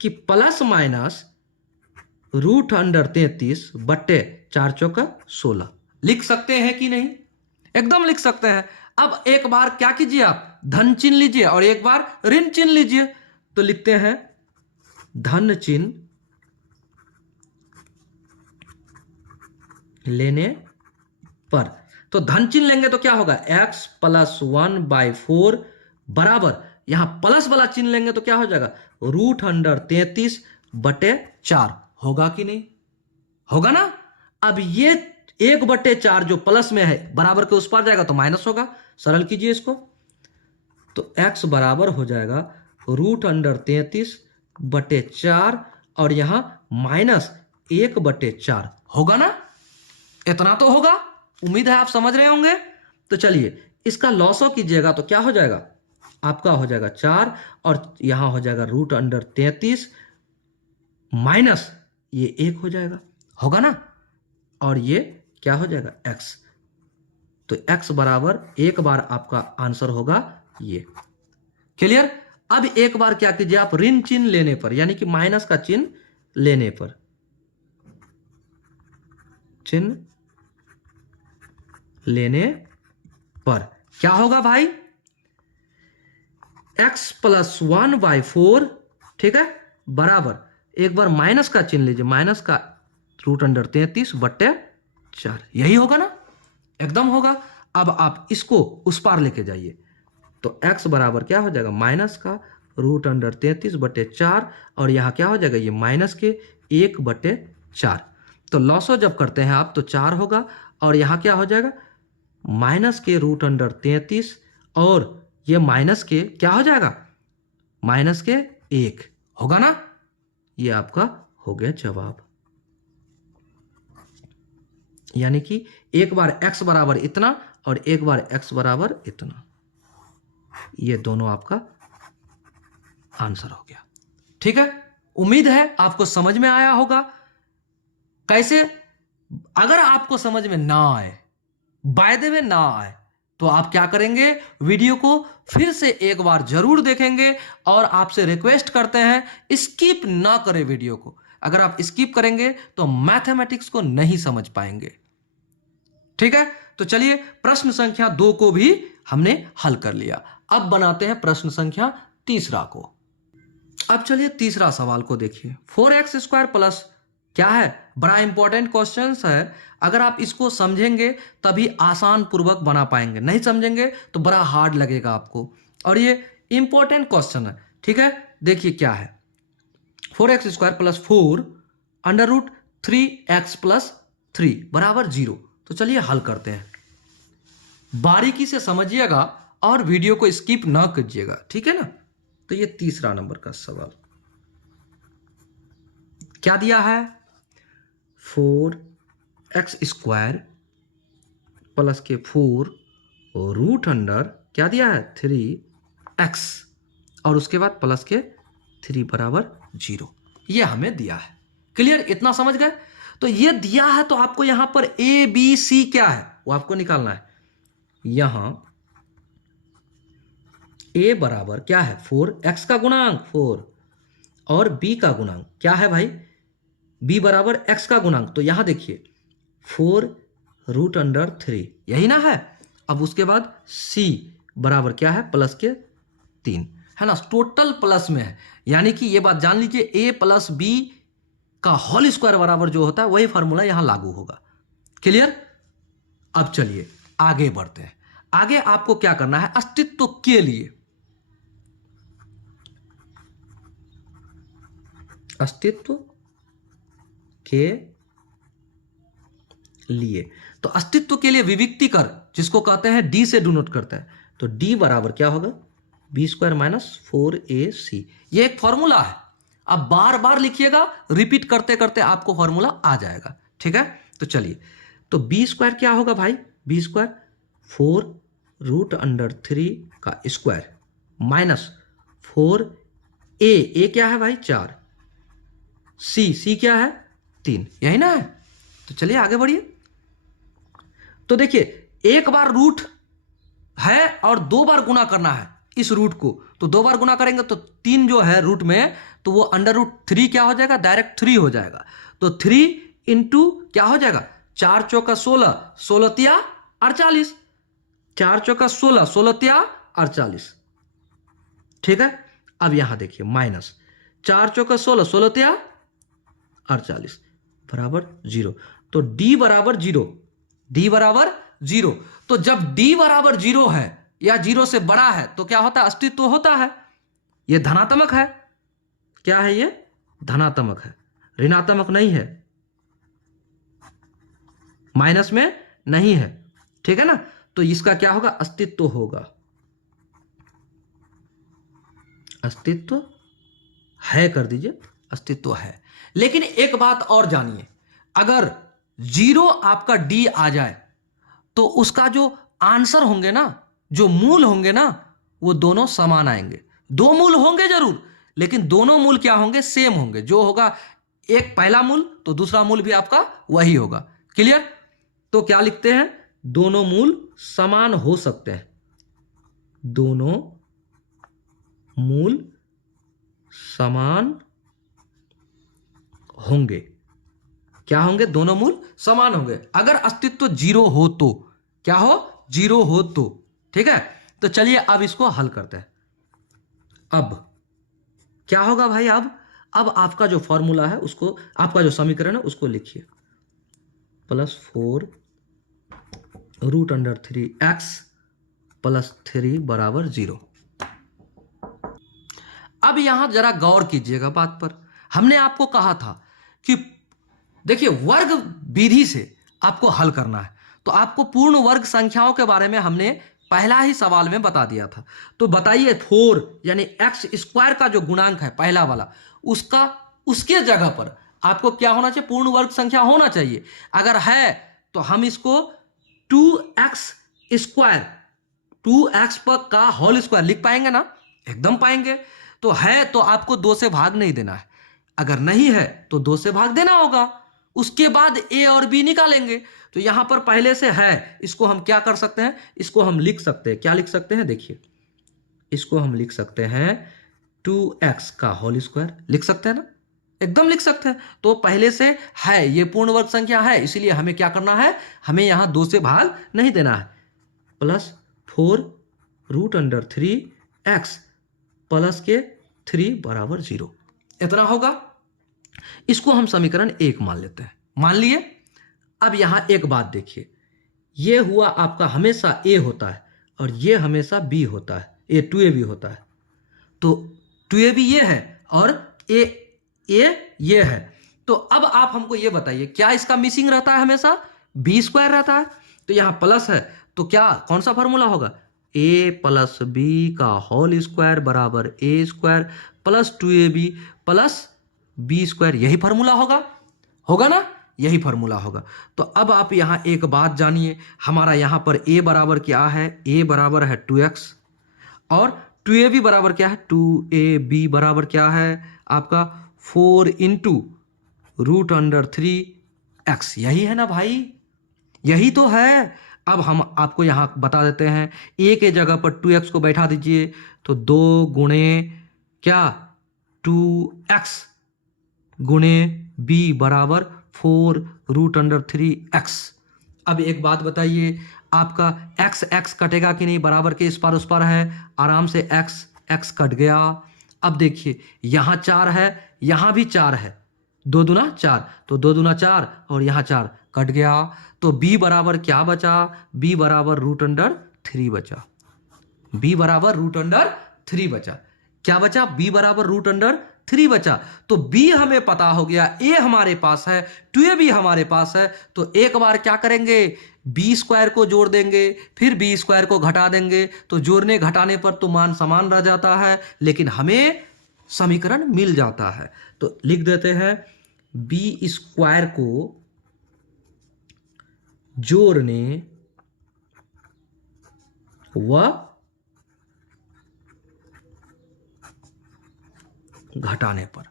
कि प्लस माइनस √33/4×16 लिख सकते हैं कि नहीं, एकदम लिख सकते हैं। अब एक बार क्या कीजिए, आप धन चिन्ह लीजिए और एक बार ऋण चिन्ह लीजिए। तो लिखते हैं धन चिन्ह लेने पर, तो धन चिन्ह लेंगे तो क्या होगा, x + 1/4 बराबर, यहां प्लस वाला चिन्ह लेंगे तो क्या हो जाएगा, √33/4 होगा कि नहीं, होगा ना। अब ये 1/4 जो प्लस में है बराबर के उस पार जाएगा तो माइनस होगा, सरल कीजिए इसको, तो x बराबर हो जाएगा √33/4 और यहां -1/4 होगा ना, इतना तो होगा, उम्मीद है आप समझ रहे होंगे। तो चलिए इसका लॉसो कीजिएगा तो क्या हो जाएगा, आपका हो जाएगा 4 और यहां हो जाएगा √33 माइनस ये 1 हो जाएगा, होगा ना, और ये क्या हो जाएगा x। तो x बराबर एक बार आपका आंसर होगा ये। क्लियर। अब एक बार क्या कीजिए आप, ऋण चिन्ह लेने पर यानी कि माइनस का चिन्ह लेने पर, चिन्ह लेने पर क्या होगा भाई, x + 1/4, ठीक है, बराबर एक बार माइनस का चिन्ह लीजिए, माइनस का √33/4, यही होगा ना, एकदम होगा। अब आप इसको उस पार लेके जाइए तो x बराबर क्या हो जाएगा, माइनस का √33/4 और यहां क्या हो जाएगा, ये माइनस के 1/4। तो लॉसो जब करते हैं आप तो 4 होगा और यहां क्या हो जाएगा, माइनस के √33 और ये माइनस के क्या हो जाएगा, माइनस के 1 होगा ना, ये आपका हो गया जवाब। यानी कि एक बार x बराबर इतना और एक बार x बराबर इतना, ये दोनों आपका आंसर हो गया। ठीक है, उम्मीद है आपको समझ में आया होगा। कैसे, अगर आपको समझ में ना आए, बाय द वे ना आए, तो आप क्या करेंगे, वीडियो को फिर से एक बार जरूर देखेंगे और आपसे रिक्वेस्ट करते हैं स्किप ना करें वीडियो को। अगर आप स्किप करेंगे तो मैथमेटिक्स को नहीं समझ पाएंगे। ठीक है, तो चलिए प्रश्न संख्या 2 को भी हमने हल कर लिया। अब बनाते हैं प्रश्न संख्या 3 को। अब चलिए तीसरा सवाल को देखिए। 4x² प्लस क्या है, बड़ा इंपॉर्टेंट क्वेश्चन है। अगर आप इसको समझेंगे तभी आसान पूर्वक बना पाएंगे, नहीं समझेंगे तो बड़ा हार्ड लगेगा आपको, और ये इंपॉर्टेंट क्वेश्चन है। ठीक है, देखिए क्या है, 4x² + 4 √3x + 3 बराबर 0। तो चलिए हल करते हैं, बारीकी से समझिएगा और वीडियो को स्किप ना कीजिएगा, ठीक है ना। तो ये तीसरा नंबर का सवाल क्या दिया है, 4x² प्लस के 4 रूट अंडर क्या दिया है 3x और उसके बाद प्लस के 3 बराबर 0, ये हमें दिया है। क्लियर, इतना समझ गए। तो ये दिया है तो आपको यहां पर a b c क्या है वो आपको निकालना है। यहां a बराबर क्या है 4x का गुणांक 4 और b का गुणांक क्या है भाई, b बराबर x का गुणांक। तो यहां देखिए 4 √3 यही ना है। अब उसके बाद c बराबर क्या है प्लस के 3 है ना, टोटल प्लस में है, यानी कि ये बात जान लीजिए a + b का होल स्क्वायर बराबर जो होता है वही फॉर्मूला यहां लागू होगा। क्लियर। अब चलिए आगे बढ़ते हैं। आगे आपको क्या करना है, अस्तित्व के लिए, अस्तित्व के लिए, तो अस्तित्व के लिए विविक्ति कर, जिसको कहते हैं d से डिनोट करता है, तो d बराबर क्या होगा b² - 4ac, ये एक फॉर्मूला है। अब बार बार लिखिएगा, रिपीट करते करते आपको फॉर्मूला आ जाएगा। ठीक है, तो चलिए, तो b² क्या होगा भाई, b² 4 √3 का स्क्वायर माइनस 4a क्या है भाई 4, c क्या है 3, यही ना है। तो चलिए आगे बढ़िए। तो देखिए एक बार रूट है और 2 बार गुना करना है इस रूट को, तो 2 बार गुना करेंगे तो 3 जो है रूट में, तो वो √3 क्या हो जाएगा, डायरेक्ट 3 हो जाएगा। तो 3 इंटू क्या हो जाएगा, 4 चौका 16, 16 तिया 48, 4 चौका 16, 16 तिया 48। ठीक है, अब यहां देखिए माइनस 4 चौका 16, 16 तिया 48 बराबर 0। तो d बराबर 0, d बराबर 0। तो जब d बराबर 0 है या 0 से बड़ा है तो क्या होता है, अस्तित्व होता है। यह धनात्मक है, क्या है ये धनात्मक है, ऋणात्मक नहीं है, माइनस में नहीं है। ठीक है ना, तो इसका क्या होगा, अस्तित्व होगा, अस्तित्व है कर दीजिए, अस्तित्व है। लेकिन एक बात और जानिए, अगर 0 आपका d आ जाए तो उसका जो आंसर होंगे ना, जो मूल होंगे ना, वो दोनों समान आएंगे। दो मूल होंगे जरूर, लेकिन दोनों मूल क्या होंगे, सेम होंगे। जो होगा एक पहला मूल तो दूसरा मूल भी आपका वही होगा। क्लियर? तो क्या लिखते हैं, दोनों मूल समान हो सकते हैं, दोनों मूल समान होंगे। क्या होंगे, दोनों मूल समान होंगे। अगर अस्तित्व जीरो हो तो, क्या हो, जीरो हो तो। ठीक है, तो चलिए अब इसको हल करते हैं। अब क्या होगा भाई, अब आपका जो फॉर्मूला है उसको, आपका जो समीकरण है उसको लिखिए, +4√3x + 3 = 0। अब यहां जरा गौर कीजिएगा बात पर। हमने आपको कहा था कि देखिए वर्ग विधि से आपको हल करना है, तो आपको पूर्ण वर्ग संख्याओं के बारे में हमने पहला ही सवाल में बता दिया था। तो बताइए 4 यानी x² का जो गुणांक है पहला वाला, उसका उसके जगह पर आपको क्या होना चाहिए, पूर्ण वर्ग संख्या होना चाहिए। अगर है तो हम इसको 2x² 2x का होल स्क्वायर लिख पाएंगे ना, एकदम पाएंगे। तो है तो आपको 2 से भाग नहीं देना है, अगर नहीं है तो 2 से भाग देना होगा। उसके बाद a और b निकालेंगे। तो यहां पर पहले से है, इसको हम क्या कर सकते हैं, इसको हम लिख सकते हैं, क्या लिख सकते हैं, देखिए इसको हम लिख सकते हैं 2x का होल स्क्वायर, लिख सकते हैं ना, एकदम लिख सकते हैं। तो पहले से है, ये पूर्ण वर्ग संख्या है, इसीलिए हमें क्या करना है, हमें यहां 2 से भाग नहीं देना है। +4√3x + 3 = 0, इतना होगा। इसको हम समीकरण 1 मान लेते हैं, मान लिए। अब यहां एक बात देखिए, ये हुआ आपका हमेशा a होता है और ये हमेशा b होता है, a 2ab होता है। तो 2ab ये है और a ये है। तो अब आप हमको ये बताइए, क्या इसका मिसिंग रहता है, हमेशा b² रहता है। तो यहां प्लस है, तो क्या कौन सा फॉर्मूला होगा, a + b का होल स्क्वायर बराबर a² + 2ab + b², यही फॉर्मूला होगा ना, यही फॉर्मूला होगा। तो अब आप यहां एक बात जानिए, हमारा यहां पर a बराबर क्या है, a बराबर है 2x और 2ab बराबर क्या है, 2ab बराबर क्या है आपका 4 × √3x, यही है ना भाई, यही तो है। अब हम आपको यहां बता देते हैं, a के जगह पर 2x को बैठा दीजिए, तो 2 गुणे क्या 2x गुणे b बराबर 4√3x। अब एक बात बताइए, आपका x कटेगा कि नहीं, बराबर के इस पार उस पार है, आराम से x कट गया। अब देखिए यहां 4 है, यहां भी 4 है, 2 दूना 4, तो 2 दूना 4 और यहां 4 कट गया। तो b बराबर क्या बचा, b बराबर √3 बचा, b बराबर √3 बचा। क्या बचा, b बराबर √3 बचा। तो b हमें पता हो गया, a हमारे पास है, 2ab हमारे पास है। तो एक बार क्या करेंगे, b² को जोड़ देंगे, फिर b² को घटा देंगे। तो जोड़ने घटाने पर तो मान समान रह जाता है, लेकिन हमें समीकरण मिल जाता है। तो लिख देते हैं b² को जोड़ने व घटाने पर।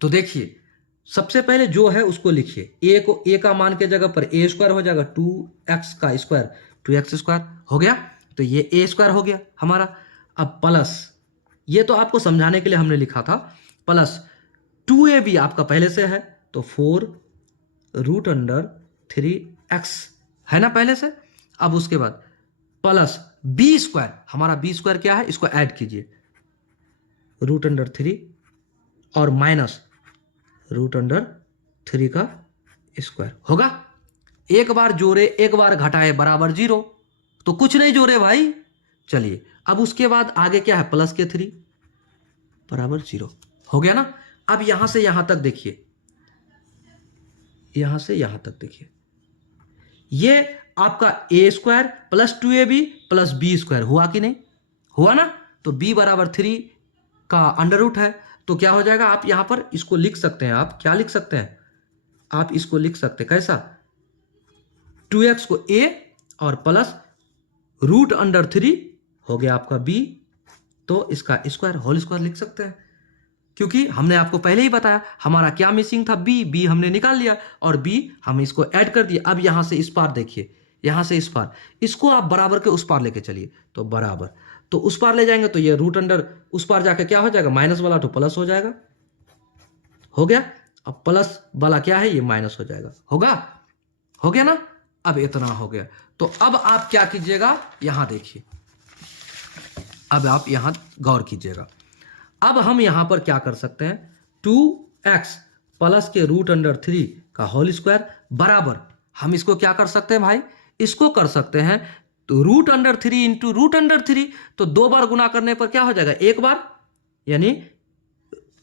तो देखिए सबसे पहले जो है उसको लिखिए, a का मान के जगह पर a² हो जाएगा, 2x का स्क्वायर 2x² हो गया। तो ये a² हो गया हमारा। अब प्लस, ये तो आपको समझाने के लिए हमने लिखा था, प्लस 2ab आपका पहले से है, तो 4√3x है ना पहले से। अब उसके बाद प्लस b², हमारा b² क्या है, इसको ऐड कीजिए, √3 और माइनस √3 का स्क्वायर होगा। एक बार जोड़े एक बार घटाए बराबर 0, तो कुछ नहीं जोड़े भाई। चलिए अब उसके बाद आगे क्या है, +3 बराबर 0 हो गया ना। अब यहां से यहां तक देखिए, यहां से यहां तक देखिए, ये आपका a² + 2ab + b² हुआ कि नहीं, हुआ ना। तो b बराबर 3 का अंडर रूट है, तो क्या हो जाएगा, आप यहां पर इसको लिख सकते हैं, आप क्या लिख सकते हैं, आप इसको लिख सकते हैं कैसा, 2x को a और प्लस √3 हो गया आपका b तो इसका स्क्वायर होल स्क्वायर लिख सकते हैं, क्योंकि हमने आपको पहले ही बताया हमारा क्या मिसिंग था, बी हमने निकाल लिया और बी हम इसको ऐड कर दिया। अब यहां से इस पार देखिए, यहां से इस पार, इसको आप बराबर के उस पार लेके चलिए, तो बराबर, तो उस पार ले जाएंगे तो ये रूट अंडर उस पार जाके क्या हो जाएगा, माइनस वाला तो प्लस हो जाएगा, हो गया। अब प्लस वाला क्या है, ये माइनस हो जाएगा, होगा, हो गया ना। अब इतना हो गया, तो अब आप क्या कीजिएगा, यहां देखिए, अब आप यहां गौर कीजिएगा। अब हम यहां पर क्या कर सकते हैं, 2x प्लस के रूट अंडर 3 का होल स्क्वायर बराबर, हम इसको क्या कर सकते हैं भाई, इसको कर सकते हैं तो root under 3 into root under 3, तो 2 बार गुना करने पर क्या हो जाएगा, एक बार, यानी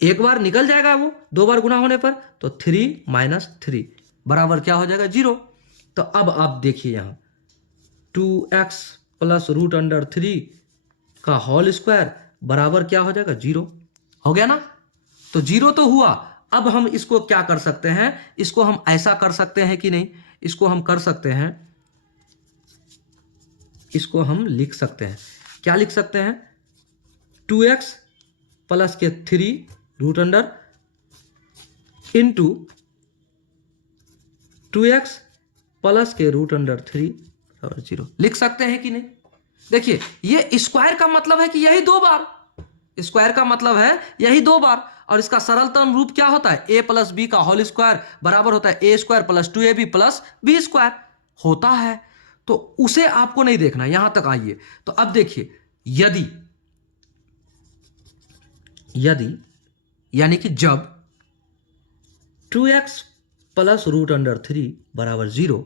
एक बार निकल जाएगा वो 2 बार गुना होने पर, तो 3 माइनस 3 बराबर क्या हो जाएगा, 0। तो अब आप देखिए यहां 2x प्लस रूट अंडर 3 का होल स्क्वायर बराबर क्या हो जाएगा, 0, हो गया ना। तो 0 तो हुआ। अब हम इसको क्या कर सकते हैं, इसको हम ऐसा कर सकते हैं कि नहीं, इसको हम कर सकते हैं, इसको हम लिख सकते हैं, क्या लिख सकते हैं, 2x प्लस के 3 root under into 2x plus के रूट अंडर 3 और 0 लिख सकते हैं कि नहीं। देखिए ये स्क्वायर का मतलब है कि यही 2 बार, स्क्वायर का मतलब है यही 2 बार, और इसका सरलतम रूप क्या होता है, a प्लस बी का होल स्क्वायर बराबर होता है a square plus 2ab plus B square होता है। तो उसे आपको नहीं देखना, यहां तक आइए। तो अब देखिए, यदि यदि यानी कि जब 2x प्लस रूट अंडर 3 बराबर 0,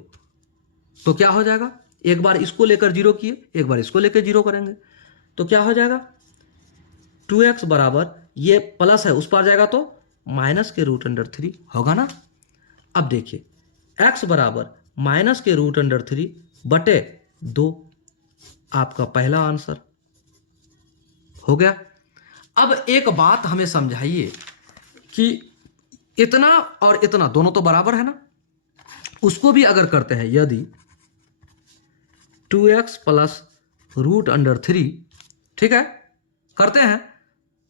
तो क्या हो जाएगा, एक बार इसको लेकर 0 किए, एक बार इसको लेकर 0 करेंगे, तो क्या हो जाएगा, 2x बराबर, ये प्लस है उस पार जाएगा तो माइनस के रूट अंडर 3 होगा ना। अब देखिए x बराबर माइनस के रूट अंडर 3 बटे 2, आपका पहला आंसर हो गया। अब एक बात हमें समझाइए कि इतना और इतना दोनों तो बराबर है ना, उसको भी अगर करते हैं, यदि 2x प्लस रूट अंडर 3, ठीक है, करते हैं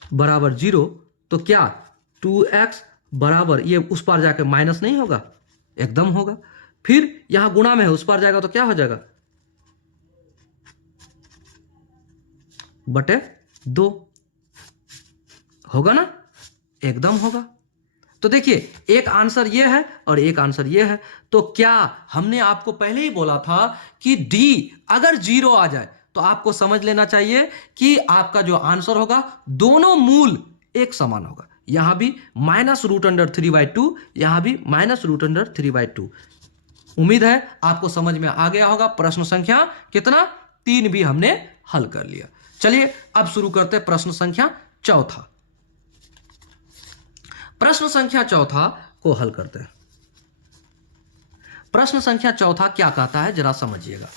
बराबर 0, तो क्या 2x बराबर ये उस पार जाके माइनस नहीं होगा, एकदम होगा। फिर यहां गुणा में है, उस पार जाएगा तो क्या हो जाएगा, बटे 2 होगा ना, एकदम होगा। तो देखिए एक आंसर ये है और एक आंसर ये है। तो क्या हमने आपको पहले ही बोला था कि डी अगर 0 आ जाए तो आपको समझ लेना चाहिए कि आपका जो आंसर होगा दोनों मूल एक समान होगा, यहां भी माइनस रूट अंडर 3/2, यहां भी माइनस रूट अंडर 3/2। उम्मीद है आपको समझ में आ गया होगा। प्रश्न संख्या कितना, 3 भी हमने हल कर लिया। चलिए अब शुरू करते हैं प्रश्न संख्या चौथा। प्रश्न संख्या चौथा को हल करते हैं। प्रश्न संख्या चौथा क्या कहता है, जरा समझिएगा।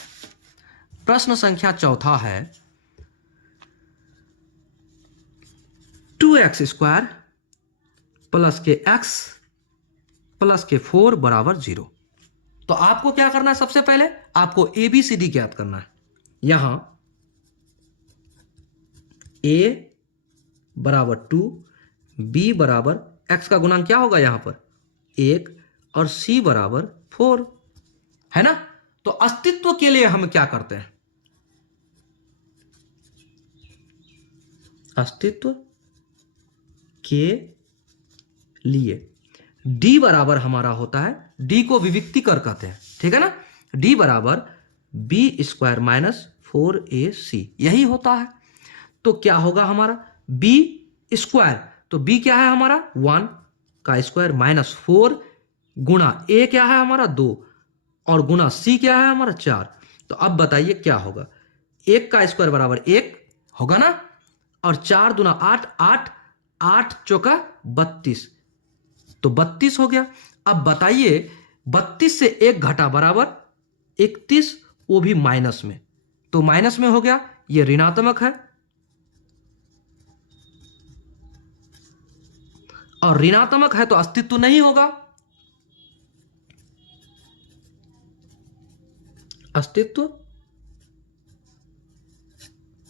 प्रश्न संख्या चौथा है 2x स्क्वायर प्लस के x प्लस के 4 बराबर 0। तो आपको क्या करना है, सबसे पहले आपको ABCD ज्ञात करना है। यहां a बराबर 2, b बराबर x का गुणांक क्या होगा यहां पर 1 और c बराबर 4 है ना। तो अस्तित्व के लिए हम क्या करते हैं, अस्तित्व के लिए d बराबर हमारा होता है, d को विविक्ति कर कहते हैं, ठीक है ना। d बराबर b स्क्वायर माइनस 4ac यही होता है। तो क्या होगा हमारा b स्क्वायर, तो b क्या है हमारा 1 का स्क्वायर माइनस 4 गुणा a क्या है हमारा 2 और गुणा c क्या है हमारा 4। तो अब बताइए क्या होगा, 1 का स्क्वायर बराबर 1 होगा ना, और 4 दूना 8, 8 8 चौका 32, तो 32 हो गया। अब बताइए 32 से 1 घटा बराबर 31, वो भी माइनस में, तो माइनस में हो गया, ये ऋणात्मक है और ऋणात्मक है तो अस्तित्व नहीं होगा, अस्तित्व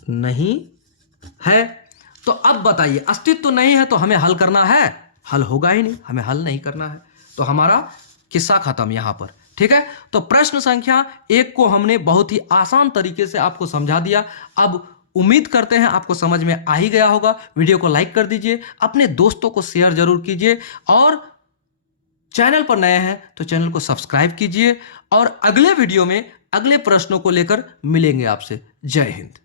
नहीं है। तो अब बताइए, अस्तित्व नहीं है तो हमें हल करना है? हल होगा ही नहीं, हमें हल नहीं करना है, तो हमारा किस्सा खत्म यहां पर। ठीक है, तो प्रश्न संख्या 1 को हमने बहुत ही आसान तरीके से आपको समझा दिया। अब उम्मीद करते हैं आपको समझ में आ ही गया होगा। वीडियो को लाइक कर दीजिए, अपने दोस्तों को शेयर जरूर कीजिए, और चैनल पर नए हैं तो चैनल को सब्सक्राइब कीजिए। और अगले वीडियो में अगले प्रश्नों को लेकर मिलेंगे आपसे। जय हिंद।